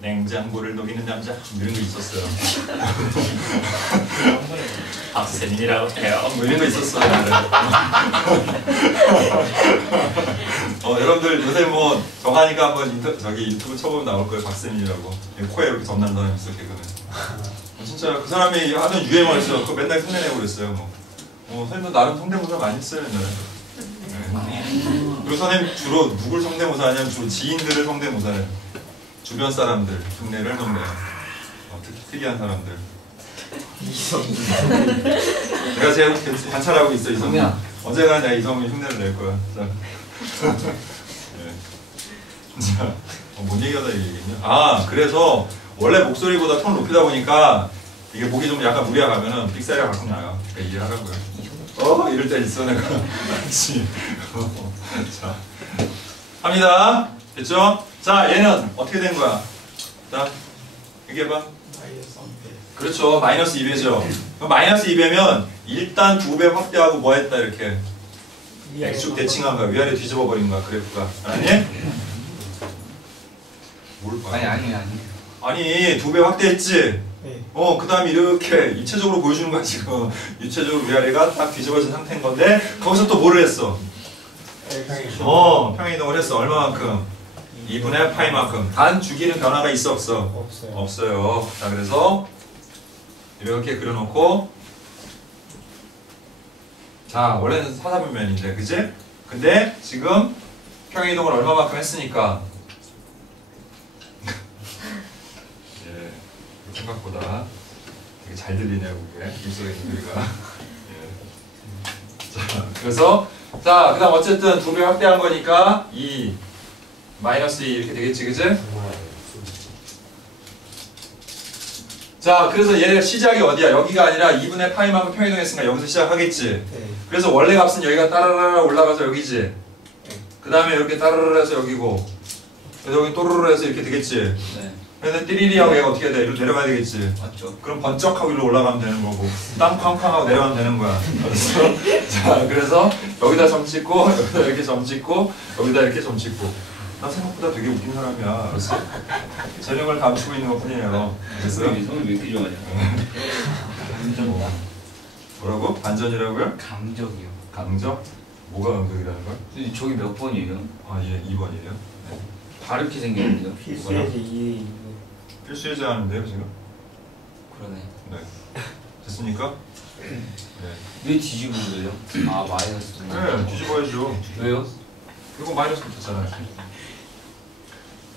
냉장고를 녹이는 남자 이런 거 있었어요. 박세민이라고 해요. 뭐 이런 거 있었어. 여러분들 요새 뭐 정하니까 한번 유튜브 쳐보면 나올 거예요. 박세민이라고 코에 이렇게 점난 사람이 있어 개그맨. 진짜 그 사람이 하는 유행어였어요. 그거 맨날 흉내내고 그랬어요. 선생님도 나름 성대모사 많이 했어요 옛날에. 그리고 선생님 주로 누굴 성대모사 하냐면 주로 지인들을 성대모사해요. 주변 사람들 흉내를 넣네요. 특이한 사람들. 내가 제가 관찰하고 있어 이성민. 언젠가 내가 이성민 흉내를 낼 거야. 자, 자, 뭔 얘기하다 얘기했냐? 아, 그래서 원래 목소리보다 톤을 높이다 보니까 이게 목이 좀 약간 무리가 가면은 빅사리가 가끔 나요. 그러니까 이해하라고요. 이럴 때 있어 내가. 그렇지. 자, 합니다. 됐죠? 자, 얘는 어떻게 된 거야? 자, 얘기해봐. 그렇죠. 마이너스 2배죠. 그럼 마이너스 2배면 일단 2배 확대하고 뭐 했다 이렇게 X축 대칭한 거야. 위아래 뒤집어 버린 거야. 그래프가. 아니? 뭘 봐? 아니 2배 확대했지? 네. 그 다음에 이렇게 입체적으로 보여주는 거야 지금. 입체적으로 위아래가 딱 뒤집어진 상태인 건데 거기서 또 뭐를 했어? 평행이동을 했어. 얼마만큼? 2분의 파이만큼. 단 주기는 변화가 있어 없어? 없어요. 자, 그래서 이렇게 그려놓고 자, 원래는 사사변면인데 그지? 근데 지금 평행이동을 얼마만큼 했으니까 예, 생각보다 되게 잘 들리네요 그게 입속에 있는 소리가. 예. 자, 그래서 자, 그 다음 어쨌든 2배 확대한 거니까 2 마이너스 2 이렇게 되겠지, 그지? 자, 그래서 얘가 시작이 어디야? 여기가 아니라 2분의 파이만큼 평행이동했으니까 여기서 시작하겠지. 네. 그래서 원래 값은 여기가 따라라라 올라가서 여기지. 네. 그 다음에 이렇게 따라라라 해서 여기고. 그래서 여기 또르르 해서 이렇게 되겠지. 네. 그래서 띠리리하고 얘가 어떻게 돼? 이리로 내려가야 되겠지. 맞죠. 그럼 번쩍하고 이리로 올라가면 되는 거고 땅쾅쾅하고 내려가면 되는 거야. 알았어? 자, 그래서 여기다 점 찍고 여기다 이렇게 점 찍고 여기다 이렇게 점 찍고. 나 생각보다 되게 웃긴 사람이야. 알았어? 재능을 감추고 있는 것 뿐이에요. 알겠어요? 성이 왜 이렇게 좋아하냐? 뭐라고? 반전이라고요? 강적이요. 강적? 뭐가 강적이라는 거야? 저기 몇 번이에요? 아, 예, 2번이에요. 네. 다르게 생겼는데요? 필수예제 2에 필수예제 하는데요, 지금? 그러네. 네. 됐습니까? 네. 왜 뒤집어져요? 아, 마이너스. 네, 뒤집어야죠. 왜요? 이거 마이너스 붙었잖아요.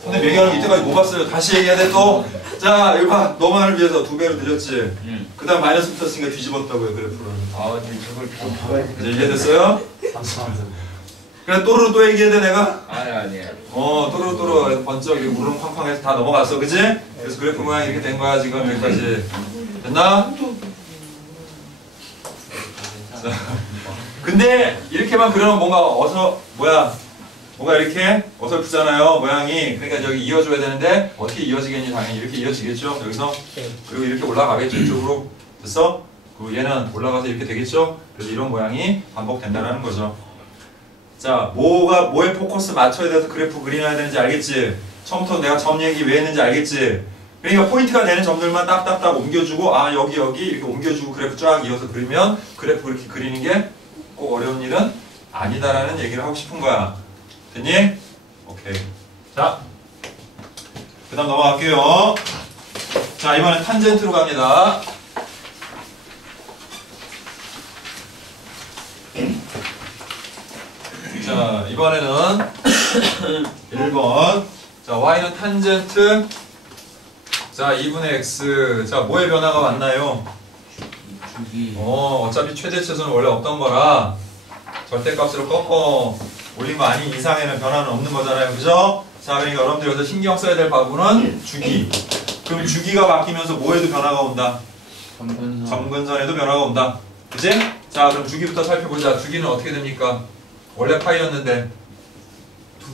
선생님 얘기하는 거 이때까지 못 봤어요. 다시 얘기해야 돼 또. 자, 이거 봐. 너만을 위해서 2배로 늘렸지. 그 다음 마이너스 붙었으니까 뒤집었다고요, 그래프를. 아, 근데 저걸 이제 이해됐어요? 그래, 또르르 또 얘기해야 돼, 내가? 아니에요. 또르르 번쩍 이렇게 우르릉쾅쾅해서 다 넘어갔어, 그지? 그래서 그래프 모양이 이렇게 된 거야, 지금 여기까지. 됐나? 자. 근데 이렇게만 그려놓으면 뭔가 뭐가 이렇게 어설프잖아요. 모양이. 그러니까 저기 이어줘야 되는데 어떻게 이어지겠니? 당연히 이렇게 이어지겠죠. 여기서 그리고 이렇게 올라가겠죠. 이쪽으로. 됐어? 그리고 얘는 올라가서 이렇게 되겠죠. 그래서 이런 모양이 반복된다는 거죠. 자, 뭐에 포커스 맞춰야 돼서 그래프 그려야 되는지 알겠지? 처음부터 내가 점 얘기 왜 했는지 알겠지? 그러니까 포인트가 되는 점들만 딱딱딱 옮겨주고 여기 이렇게 옮겨주고 그래프 쫙 이어서 그리면 그래프 그렇게 그리는 게 꼭 어려운 일은 아니다라는 얘기를 하고 싶은 거야. 됐니? 오케이. 자, 그 다음 넘어갈게요. 자, 이번엔 탄젠트로 갑니다. 자, 이번에는 1번. 자, y는 탄젠트. 자, 2분의 x. 자, 뭐의 변화가 왔나요? 주기. 어차피 최대치수는 원래 없던 거라 절대값으로 꺾어 올린 거 아닌 이상에는 변화는 없는 거잖아요. 그죠? 자, 그러니까 여러분들 여기서 신경 써야 될 부분은 주기. 그럼 주기가 바뀌면서 뭐에도 변화가 온다? 점근선에도 변화가 온다. 그치? 자, 그럼 주기부터 살펴보자. 주기는 어떻게 됩니까? 원래 파이였는데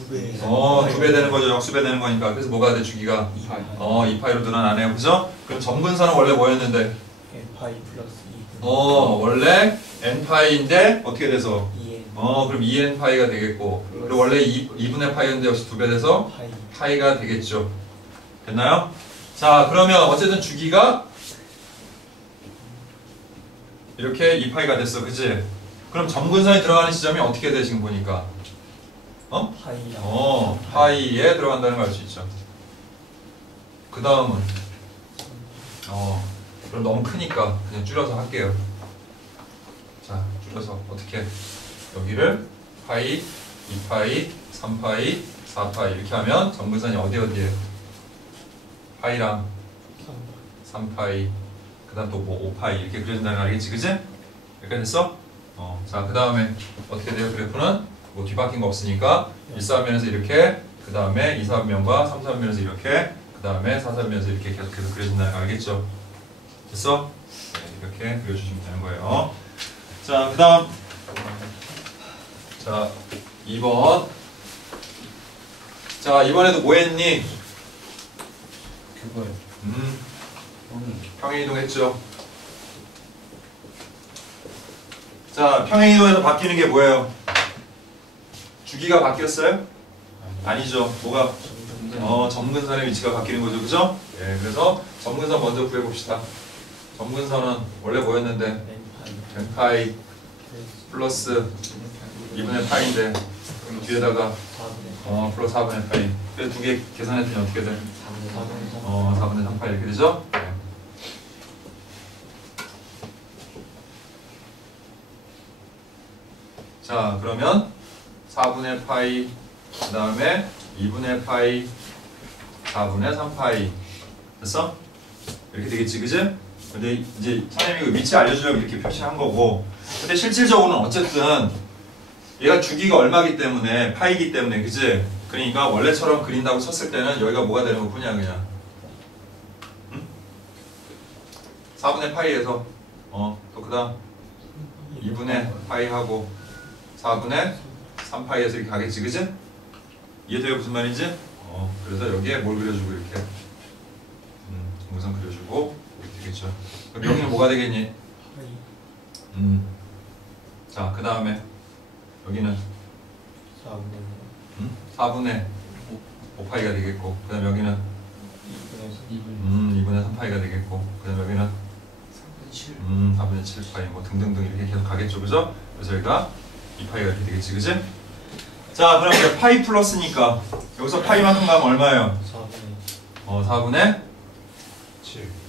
2배. 2배 되는 거죠. 역수배 되는 거니까. 그래서 뭐가 돼, 주기가? 2파이로 늘어나네요. 그죠? 그럼 점근선은 원래 뭐였는데? 파이 플러스 2. 원래 n파이인데 어떻게 돼서? 2n. 그럼 2n파이가 되겠고. 그리고 원래 2분의 파이였는데 역시 2배 돼서 파이. 파이가 되겠죠. 됐나요? 자, 그러면 어쨌든 주기가 이렇게 2파이가 됐어. 그치? 그럼 점근선이 들어가는 지점이 어떻게 돼, 지금 보니까? 파이랑. 파이에 들어간다는 걸 알 수 있죠. 그 다음은 그럼 너무 크니까 그냥 줄여서 할게요. 자, 줄여서 어떻게 여기를 파이, 2파이, 3파이, 4파이 이렇게 하면 점근선이 어디에? 파이랑 3파이, 그 다음 또 뭐 5파이 이렇게 그려진다는 거 알겠지? 그지? 여기까지 됐어? 자, 그 다음에 어떻게 돼요? 그래프는 뭐 뒤바뀐 거 없으니까 1사면에서 이렇게, 그 다음에 2사면과 3사면에서 이렇게, 그 다음에 4사면에서 이렇게 계속해서 그려진다는 거 알겠죠? 됐어? 네, 이렇게 그려주시면 되는 거예요. 자, 그 다음 자, 2번. 자, 이번에도 뭐 했니? 그거요. 평행이동 했죠? 자, 평행이동에서 바뀌는 게 뭐예요? 주기가 바뀌었어요? 아니죠. 뭐가? 점근선의 위치가 바뀌는 거죠. 그죠? 예, 그래서 점근선 먼저 구해봅시다. 점근선은 원래 뭐였는데? n파이 플러스 2분의 파이인데 그럼 뒤에다가 플러스 4분의 파이. 그래서 두 개 계산했더니 어떻게 돼? 4분의 3파이 이렇게 되죠? 네. 자, 그러면 4분의 파이, 그 다음에 2분의 파이, 4분의 3파이. 됐어? 이렇게 되겠지, 그지? 근데 이제 선생님이 위치 알려주려고 이렇게 표시한 거고, 근데 실질적으로는 어쨌든 얘가 주기가 얼마기 때문에 파이기 때문에, 그지? 그러니까 원래처럼 그린다고 쳤을 때는 여기가 뭐가 되는 것뿐이야, 그냥. 응? 4분의 파이에서 또 그다음 2분의 파이하고 4분의 3파이에서 이렇게 가겠지, 그지? 이해돼요, 무슨 말인지? 그래서 여기에 뭘 그려주고 이렇게 동선 그려주고 이렇게 되겠죠. 그럼 여기는 뭐가 되겠니? 자, 그 다음에 여기는 4분의 5파이가 되겠고, 그 다음에 여기는 2분의 3파이가 되겠고, 그 다음에 여기는 4분의 7파이 뭐 등등등 이렇게 계속 가겠죠, 그죠? 그래서 여기가 2파이가 이렇게 되겠지, 그지? 자, 그럼 이제 파이 플러스니까 여기서 파이만큼 가면 얼마예요? 4분의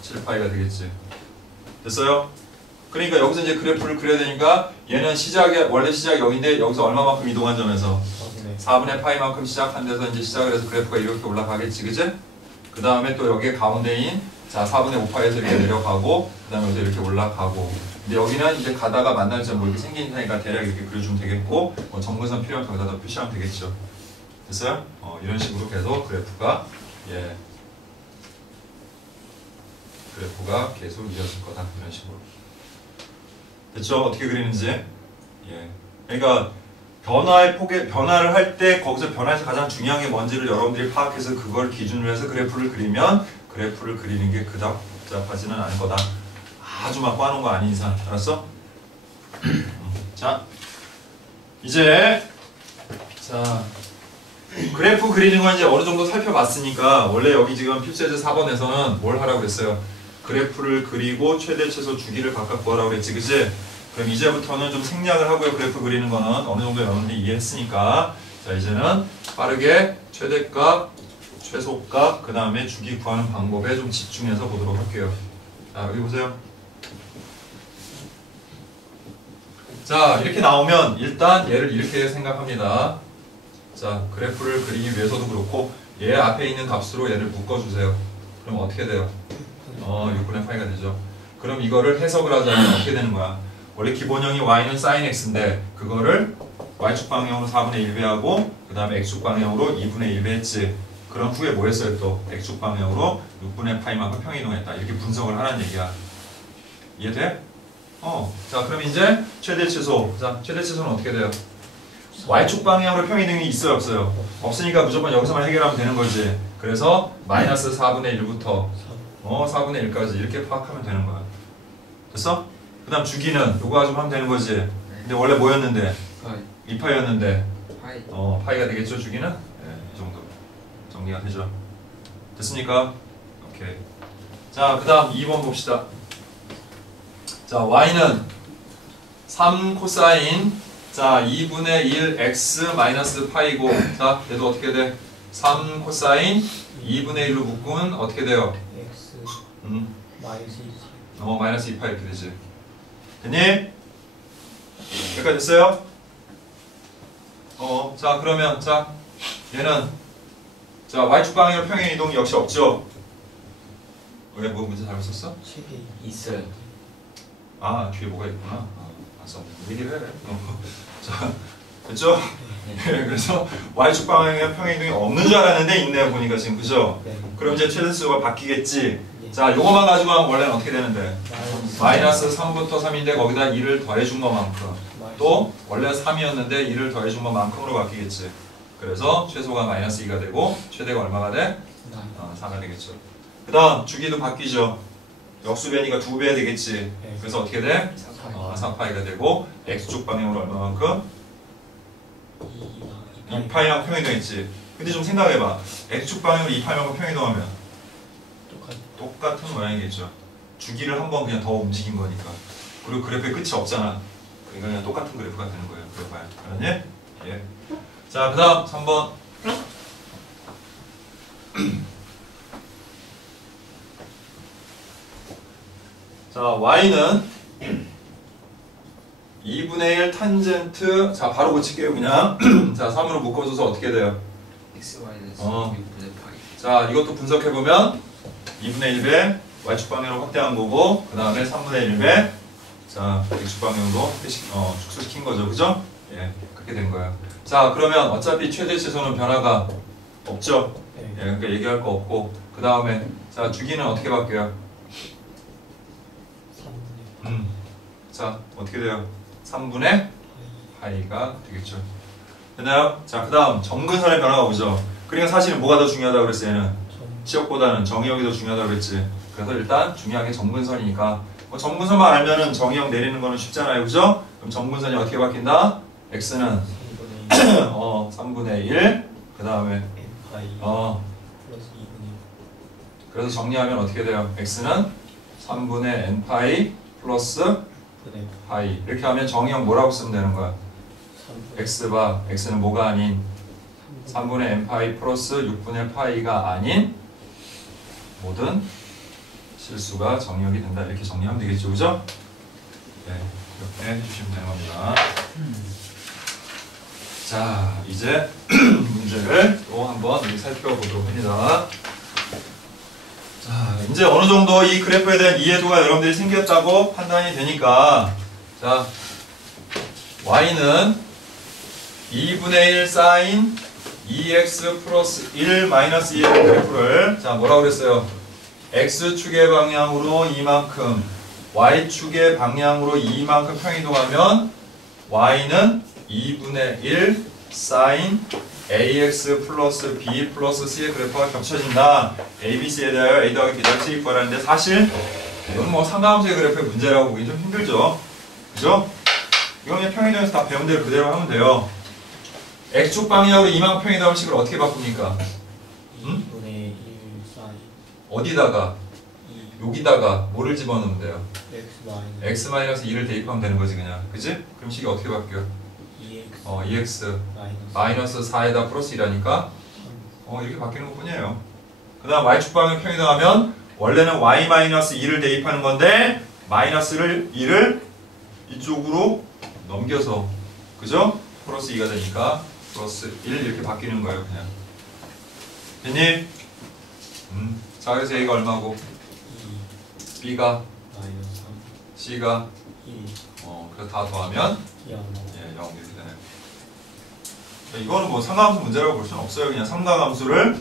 7파이가 되겠지. 됐어요? 그러니까 여기서 이제 그래프를 그려야 되니까 얘는 원래 시작이 여기인데 여기서 얼마만큼 이동한 점에서 4분의 파이만큼 시작한 데서 이제 시작을 해서 그래프가 이렇게 올라가겠지, 그지? 그 다음에 또 여기에 가운데인 자 4분의 5파이에서 이렇게 내려가고 그 다음에 여기서 이렇게 올라가고, 근데 여기는 이제 가다가 만날 점 뭐 이렇게 생긴 테니까 대략 이렇게 그려주면 되겠고, 점근선 필요하면 거기다 더 표시하면 되겠죠. 됐어요? 이런 식으로 계속 그래프가 그래프가 계속 이어질 거다, 이런 식으로. 됐죠? 어떻게 그리는지. 예. 그러니까 변화를 할 때 거기서 변화에서 가장 중요한 게 뭔지를 여러분들이 파악해서 그걸 기준으로 해서 그래프를 그리면 그래프를 그리는 게 그닥 복잡하지는 않을 거다. 아주 막 꽈놓은 거 아닌 이상. 알았어? 자, 이제 그래프 그리는 건 이제 어느 정도 살펴봤으니까 원래 여기 지금 필수예제 4번에서는 뭘 하라고 그랬어요? 그래프를 그리고 최대 최소 주기를 각각 구하라고 그랬지, 그치? 그럼 이제부터는 좀 생략을 하고요. 그래프 그리는 거는 어느 정도 여러분들이 이해했으니까 자, 이제는 빠르게 최대값, 최소값, 그 다음에 주기 구하는 방법에 좀 집중해서 보도록 할게요. 자, 여기 보세요. 자, 이렇게 나오면 일단 얘를 이렇게 생각합니다. 자, 그래프를 그리기 위해서도 그렇고 얘 앞에 있는 값으로 얘를 묶어주세요. 그럼 어떻게 돼요? 6분의 파이가 되죠. 그럼 이거를 해석을 하자면 어떻게 되는 거야? 원래 기본형이 y는 sin x인데 그거를 y축 방향으로 4분의 1배하고 그 다음에 x축 방향으로 2분의 1배 했지. 그럼 후에 뭐 했어요 또? x축 방향으로 6분의 파이만큼 평이동했다. 이렇게 분석을 하라는 얘기야. 이해돼? 자, 그럼 이제 최대 최소. 자, 최대 최소는 어떻게 돼요? y축 방향으로 평이동이 있어요 없어요? 없으니까 무조건 여기서만 해결하면 되는 거지. 그래서 마이너스 4분의 1부터 4분의 1까지 이렇게 파악하면 되는 거야. 됐어? 그 다음 주기는 요거 가지고 하면 되는 거지. 근데 원래 뭐였는데? 2파이였는데 파이. 파이가 되겠죠 주기는? 네, 이 정도 정리가 되죠. 됐습니까? 오케이. 자, 그 다음 2번 봅시다. 자, y는 3 코사인 자 2분의 1 x 마이너스 파이고 자, 얘도 어떻게 돼? 3 코사인 2분의 1로 묶으면 어떻게 돼요? x 마이너스 2 마이너스 2파 이렇게 되지. 됐니? 여기까지 됐어요? 자, 그러면 자 얘는 자 y축 방향으로 평행 이동이 역시 없죠? 왜 뭐 문제 잘못 썼어? 책에 있어요. 아, 뒤에 뭐가 있구나. 알았어. 얘기를 해. 자, 됐죠? 네. 그래서 y축 방향의 평행 이동이 없는 줄 알았는데 있네요 보니까 지금, 그죠? 네. 그럼 이제 최대수가 바뀌겠지. 네. 자, 요거만 가지고 하면 원래는 어떻게 되는데? 마이너스 3부터 3인데 거기다 2를 더해준 것만큼 또 원래 3이었는데 2를 더해준 것만큼으로 바뀌겠지. 그래서 최소가 마이너스 2가 되고 최대가 얼마가 돼? 4가 되겠죠. 그 다음 주기도 바뀌죠. 역수변이가 2배 되겠지. 네. 그래서 어떻게 돼? 4파이가 되고 x축 방향으로 얼마만큼? 2파이랑 평이동했지. 근데 좀 생각해봐. x축 방향으로 2파이만큼 평이동하면 똑같은 모양이겠죠. 주기를 한번 그냥 더 움직인 거니까. 그리고 그래프의 끝이 없잖아. 그러니까 그냥 똑같은 그래프가 되는 거예요. 그래봐요. 알았니? 예. 자, 그 다음 3번. 자, y는 2분의 1 탄젠트. 자, 바로 고칠게요 그냥. 자, 3으로 묶어줘서 어떻게 돼요? x 마이너스 어. 6분의 파이. 자, 이것도 분석해보면 2분의 1배 y축 방향으로 확대한 거고 그 다음에 3분의 1배 자, x축 방향으로 축소시킨 거죠. 그죠? 예, 그렇게 된 거예요. 자, 그러면 어차피 최대 최소는 변화가 없죠? 네. 예, 그러니까 얘기할 거 없고 그 다음에 자, 주기는 어떻게 바뀌어요? 3분의 자, 어떻게 돼요? 3분의 파이가 되겠죠. 됐나요? 자, 그 다음 점근선의 변화가 오죠. 그러니까 사실은 뭐가 더 중요하다고 그랬어요? 얘는 치역보다는 정의역이 더 중요하다고 그랬지. 그래서 일단 중요한 게 점근선이니까 뭐 점근선만 알면은 정의역 내리는 거는 쉽잖아요. 그죠? 그럼 점근선이 어떻게 바뀐다? x는 3분의 1 그 다음에 n파이 플러스 2분의 1 그래서 정리하면 어떻게 돼요? x는 3분의 n파이 플러스 분의 파이 이렇게 하면 정의역 뭐라고 쓰면 되는 거야? 3분의 x바 x는 뭐가 아닌 3분의 n파이 플러스 6분의 파이가 아닌 모든 실수가 정의역이 된다. 이렇게 정리하면 되겠죠. 그죠? 네, 이렇게 해주시면 되는 겁니다. 자, 이제 문제를 또 한번 살펴보도록 합니다. 자, 이제 어느 정도 이 그래프에 대한 이해도가 여러분들이 생겼다고 판단이 되니까 자, y는 2분의 1 사인 2x 플러스 1 마이너스 2의 그래프를 자, 뭐라고 그랬어요? x축의 방향으로 이만큼 y축의 방향으로 이만큼 평이동하면 y는 2분의 1 사인 ax 플러스 b 플러스 c의 그래프가 겹쳐진다. abc에 대하여 a 더하기 b 더하기 c 구하라는데 사실 이건 뭐 삼각함수의 그래프의 문제라고 보기 좀 힘들죠. 그죠? 이건 그냥 평행이동에서 다 배운 대로 그대로 하면 돼요. x축 방향으로 이망평행이동식을 어떻게 바꿉니까? 2분의 1 사인 어디다가? 2 여기다가 뭐를 집어넣으면 돼요? x 마이너스 x-2를 대입하면 되는 거지 그냥. 그지? 그럼 식이 어떻게 바뀌어? 2x 2x 마이너스 마이너스 4에다 플러스 1하니까 이렇게 바뀌는 것 뿐이에요. 그 다음 y축 방향 평행이동하면 원래는 y-2를 대입하는 건데 마이너스를 2를 이쪽으로 넘겨서 그죠? 플러스 2가 되니까 플러스 1 이렇게 바뀌는 거예요 그냥. 됐니? 자 그래서 a가 얼마고? 2 b가 마이너스 3 c가 1 그래서 다 더하면 0 예, 0 이렇게 되네요. 자, 이거는 뭐 삼각함수 문제라고 볼 수는 없어요. 그냥 삼각함수를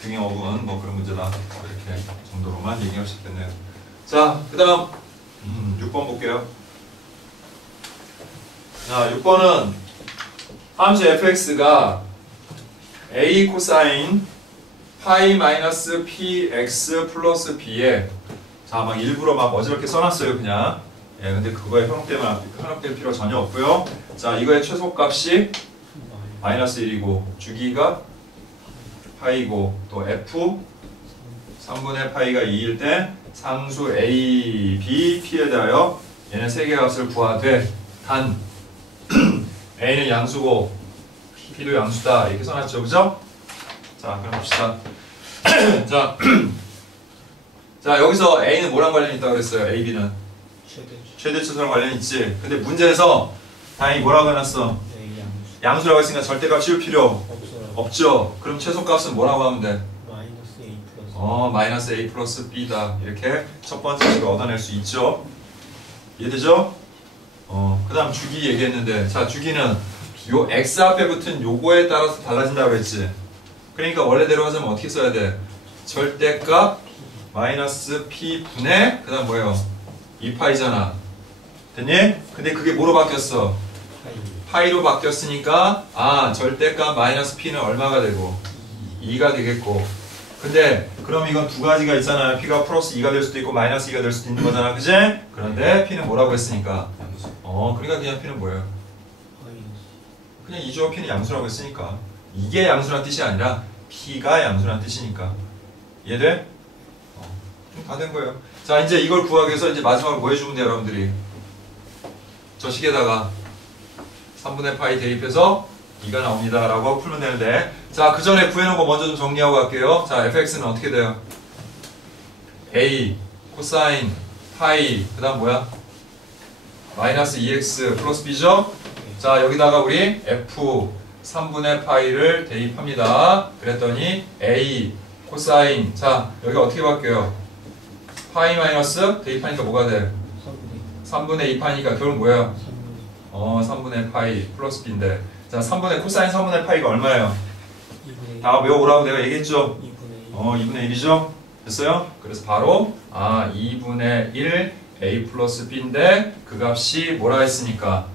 등의 어분 뭐 그런 문제다 이렇게 정도로만 얘기할 수 있겠네요. 자, 그 다음 6번 볼게요. 자, 6번은 함수 fx가 a 코사인 파이 마이너스 px 플러스 b에 자, 막 일부러 막 어지럽게 써놨어요 그냥. 근데 그거에 현혹될 필요 전혀 없고요. 자, 이거의 최소값이 마이너스 1이고 주기가 파이고 또 f 3분의 파이가 2일 때 상수 a, b, p에 대하여 얘는 세 개의 값을 구하되 단 a는 양수고 p도 양수다 이렇게 써놨죠, 그죠? 자, 그럼 봅시다. 자, 여기서 a는 뭐랑 관련이 있다고 그랬어요? a, b는 최대 최소랑 관련이 있지. 근데 문제에서 다행히 뭐라고 해놨어? 양수라고 했으니까 절대값 씌울 필요 없죠. 그럼 최소값은 뭐라고 하면 돼? 마이너스 a 플러스 마이너스 a 플러스 b다. 이렇게 첫 번째 식을 얻어낼 수 있죠. 이해되죠? 그 다음 주기 얘기했는데, 자, 주기는 요 x 앞에 붙은 요거에 따라서 달라진다고 했지. 그러니까 원래대로 하자면 어떻게 써야 돼? 절대값 마이너스 p 분의 그 다음 뭐예요? 2파이잖아. 됐니? 근데 그게 뭐로 바뀌었어? 파이로 바뀌었으니까 절대값 마이너스 p는 얼마가 되고? 2가 되겠고. 근데 그럼 이건 두 가지가 있잖아요. p가 플러스 2가 될 수도 있고 마이너스 2가 될 수도 있는 거잖아. 그지? 그런데 p는 뭐라고 했으니까? 그러니까 그냥 p는 뭐예요? 그냥 2주어 p는 양수라고 했으니까. 이게 양수란 뜻이 아니라 p가 양수란 뜻이니까. 이해돼? 다 된 거예요. 자, 이제 이걸 구하기 위해서 이제 마지막으로 뭐 해주면 돼요, 여러분들이? 저 식에다가 3분의 파이 대입해서 2가 나옵니다. 라고 하고 풀면 되는데, 자, 그 전에 구해놓은 거 먼저 좀 정리하고 갈게요. 자, fx는 어떻게 돼요? a 코사인 파이 그 다음 뭐야? 마이너스 2x 플러스 b죠? 자, 여기다가 우리 f 3분의 파이를 대입합니다. 그랬더니 a 코사인 자, 여기 어떻게 바뀌어요? 파이 마이너스 대입하니까 뭐가 돼? 3분의 2파이니까 결국 뭐예요? 3분의 파이 플러스 b인데, 자, 3분의 코사인 3분의 파이가 얼마예요? 다 외워오라고 내가 얘기했죠? 2분의 1이죠? 됐어요? 그래서 바로 2분의 1 a 플러스 b인데 그 값이 뭐라 했으니까?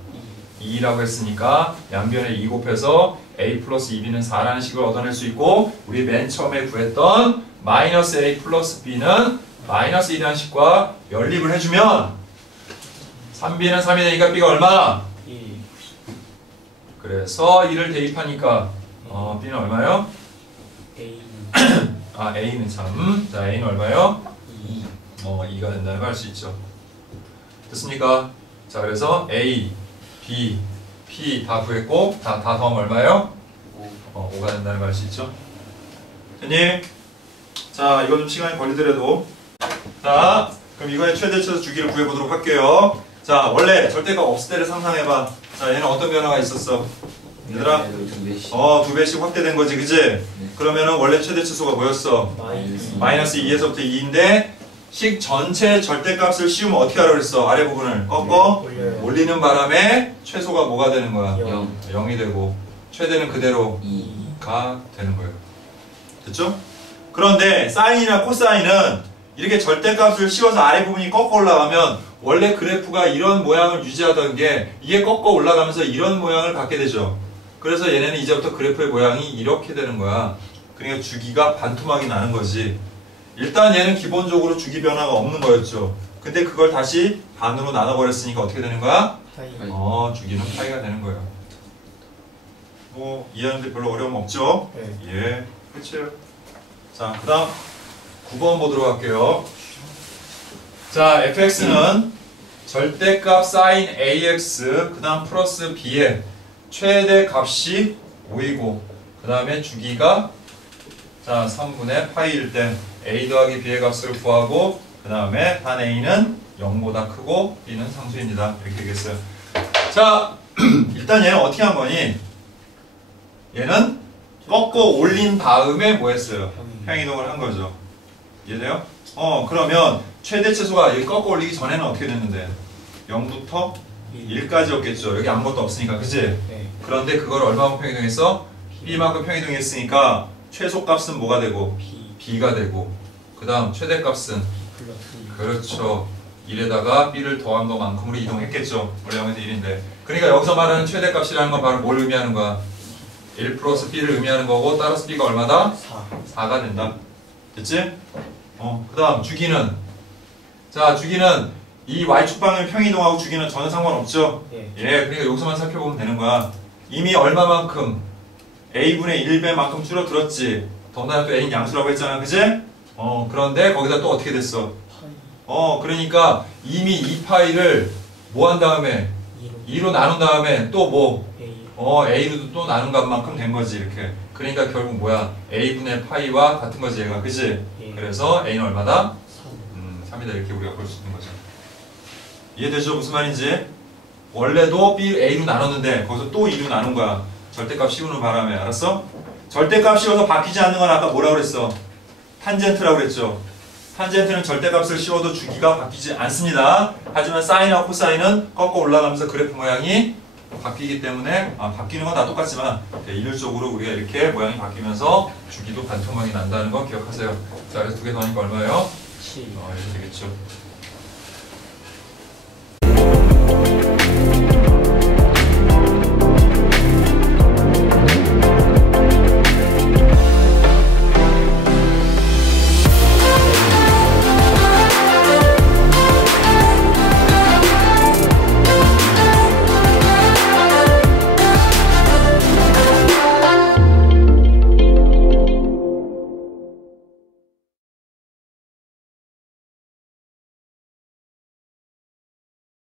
2라고 했으니까 양변에 2 곱해서 a 플러스 2b는 4라는 식을 얻어낼 수 있고, 우리 맨 처음에 구했던 마이너스 a 플러스 b는 마이너스 2라는 식과 연립을 해주면 3b는 3이 되니까 b가 얼마? 1 그래서 2를 대입하니까 b는 얼마요? a는 a는 참. 자, a는 얼마요? 2 2가 된다는 걸 알 수 있죠. 됐습니까? 자, 그래서 a, b, p 다 구했고 다 더하면 얼마예요? 5가 된다는 걸 알 수 있죠. 됐니? 자, 이거 좀 시간이 걸리더라도, 자, 그럼 이거의 최대 최소 주기를 구해보도록 할게요. 자, 원래 절대값 없을 때를 상상해봐. 자, 얘는 어떤 변화가 있었어? 얘들아? 두 배씩 확대된 거지, 그지? 그러면은 원래 최대 최소가 뭐였어? 마이너스 2에서부터 2인데 식 전체 절대값을 씌우면 어떻게 하라고 그랬어? 아래 부분을 꺾어 올리는 바람에 최소가 뭐가 되는 거야? 0이 되고 최대는 그대로 2가 되는 거예요. 됐죠? 그런데 사인이나 코사인은 이렇게 절대값을 씌워서 아래 부분이 꺾어 올라가면 원래 그래프가 이런 모양을 유지하던 게 이게 꺾어 올라가면서 이런 모양을 갖게 되죠. 그래서 얘네는 이제부터 그래프의 모양이 이렇게 되는 거야. 그러니까 주기가 반토막이 나는 거지. 일단 얘는 기본적으로 주기 변화가 없는 거였죠. 근데 그걸 다시 반으로 나눠버렸으니까 어떻게 되는 거야? 파이. 주기는 파이가 되는 거예요. 뭐 이해하는데 별로 어려움 없죠? 네. 예, 끝이에요. 자, 그 다음 9번 보도록 할게요. 자, fx는 절대값 sin ax 그 다음 플러스 b의 최대값이 5이고 그 다음에 주기가 자 3분의 파이일 때 a 더하기 b의 값을 구하고 그 다음에 단 a는 0보다 크고 b는 상수입니다. 이렇게 되겠어요. 자, 일단 얘는 어떻게 한 거니? 얘는 꺾어 올린 다음에 뭐 했어요? 평이동을 한 거죠. 이해돼요? 그러면 최대 치수가 여기 꺾어 올리기 전에는 어떻게 됐는데? 0부터 1까지였겠죠. 여기 아무것도 없으니까, 그치? 네. 그런데 그걸 얼마만큼 평이동했어? b만큼 평이동했으니까 최소값은 뭐가 되고? B b가 되고 그 다음 최대값은 플러스 그렇죠. 1에다가 b를 더한 것만큼으로 이동했겠죠. 원래 0에서 1인데. 그러니까 여기서 말하는 최대값이라는 건 바로 뭘 의미하는 거야? 1 플러스 b를 의미하는 거고 따라서 b가 얼마다? 4. 4가 된다. 됐지? 그 다음 주기는 자 주기는 이 y축방을 평이동하고 주기는 전혀 상관없죠? 예. 그러니까 여기서만 살펴보면 되는 거야. 이미 얼마만큼 a분의 1배만큼 줄어들었지. 더군다나 또 a는 양수라고 했잖아. 그지? 그런데 거기다 또 어떻게 됐어? 파이. 그러니까 이미 2파이를 뭐 한 다음에 2로 나눈 다음에 또 뭐? A. a로도 또 나눈 값만큼 된 거지 이렇게. 그러니까 결국 뭐야? a분의 파이와 같은 거지 얘가. 그지? 예. 그래서 a는 얼마다? 3. 3이다 이렇게 우리가 볼 수 있는 거죠. 이해되죠? 무슨 말인지? 원래도 b a로 나눴는데 거기서 또 2로 나눈 거야. 절대값 씌우는 바람에. 알았어? 절대값 씌워서 바뀌지 않는 건 아까 뭐라고 그랬어? 탄젠트라고 그랬죠. 탄젠트는 절대값을 씌워도 주기가 바뀌지 않습니다. 하지만 사인하고 코사인은 꺾어 올라가면서 그래프 모양이 바뀌기 때문에 바뀌는 건 다 똑같지만 일률적으로 우리가 이렇게 모양이 바뀌면서 주기도 반토막이 난다는 거 기억하세요. 자, 그래서 두 개 더하니까 얼마예요? 7. 이렇게 되겠죠.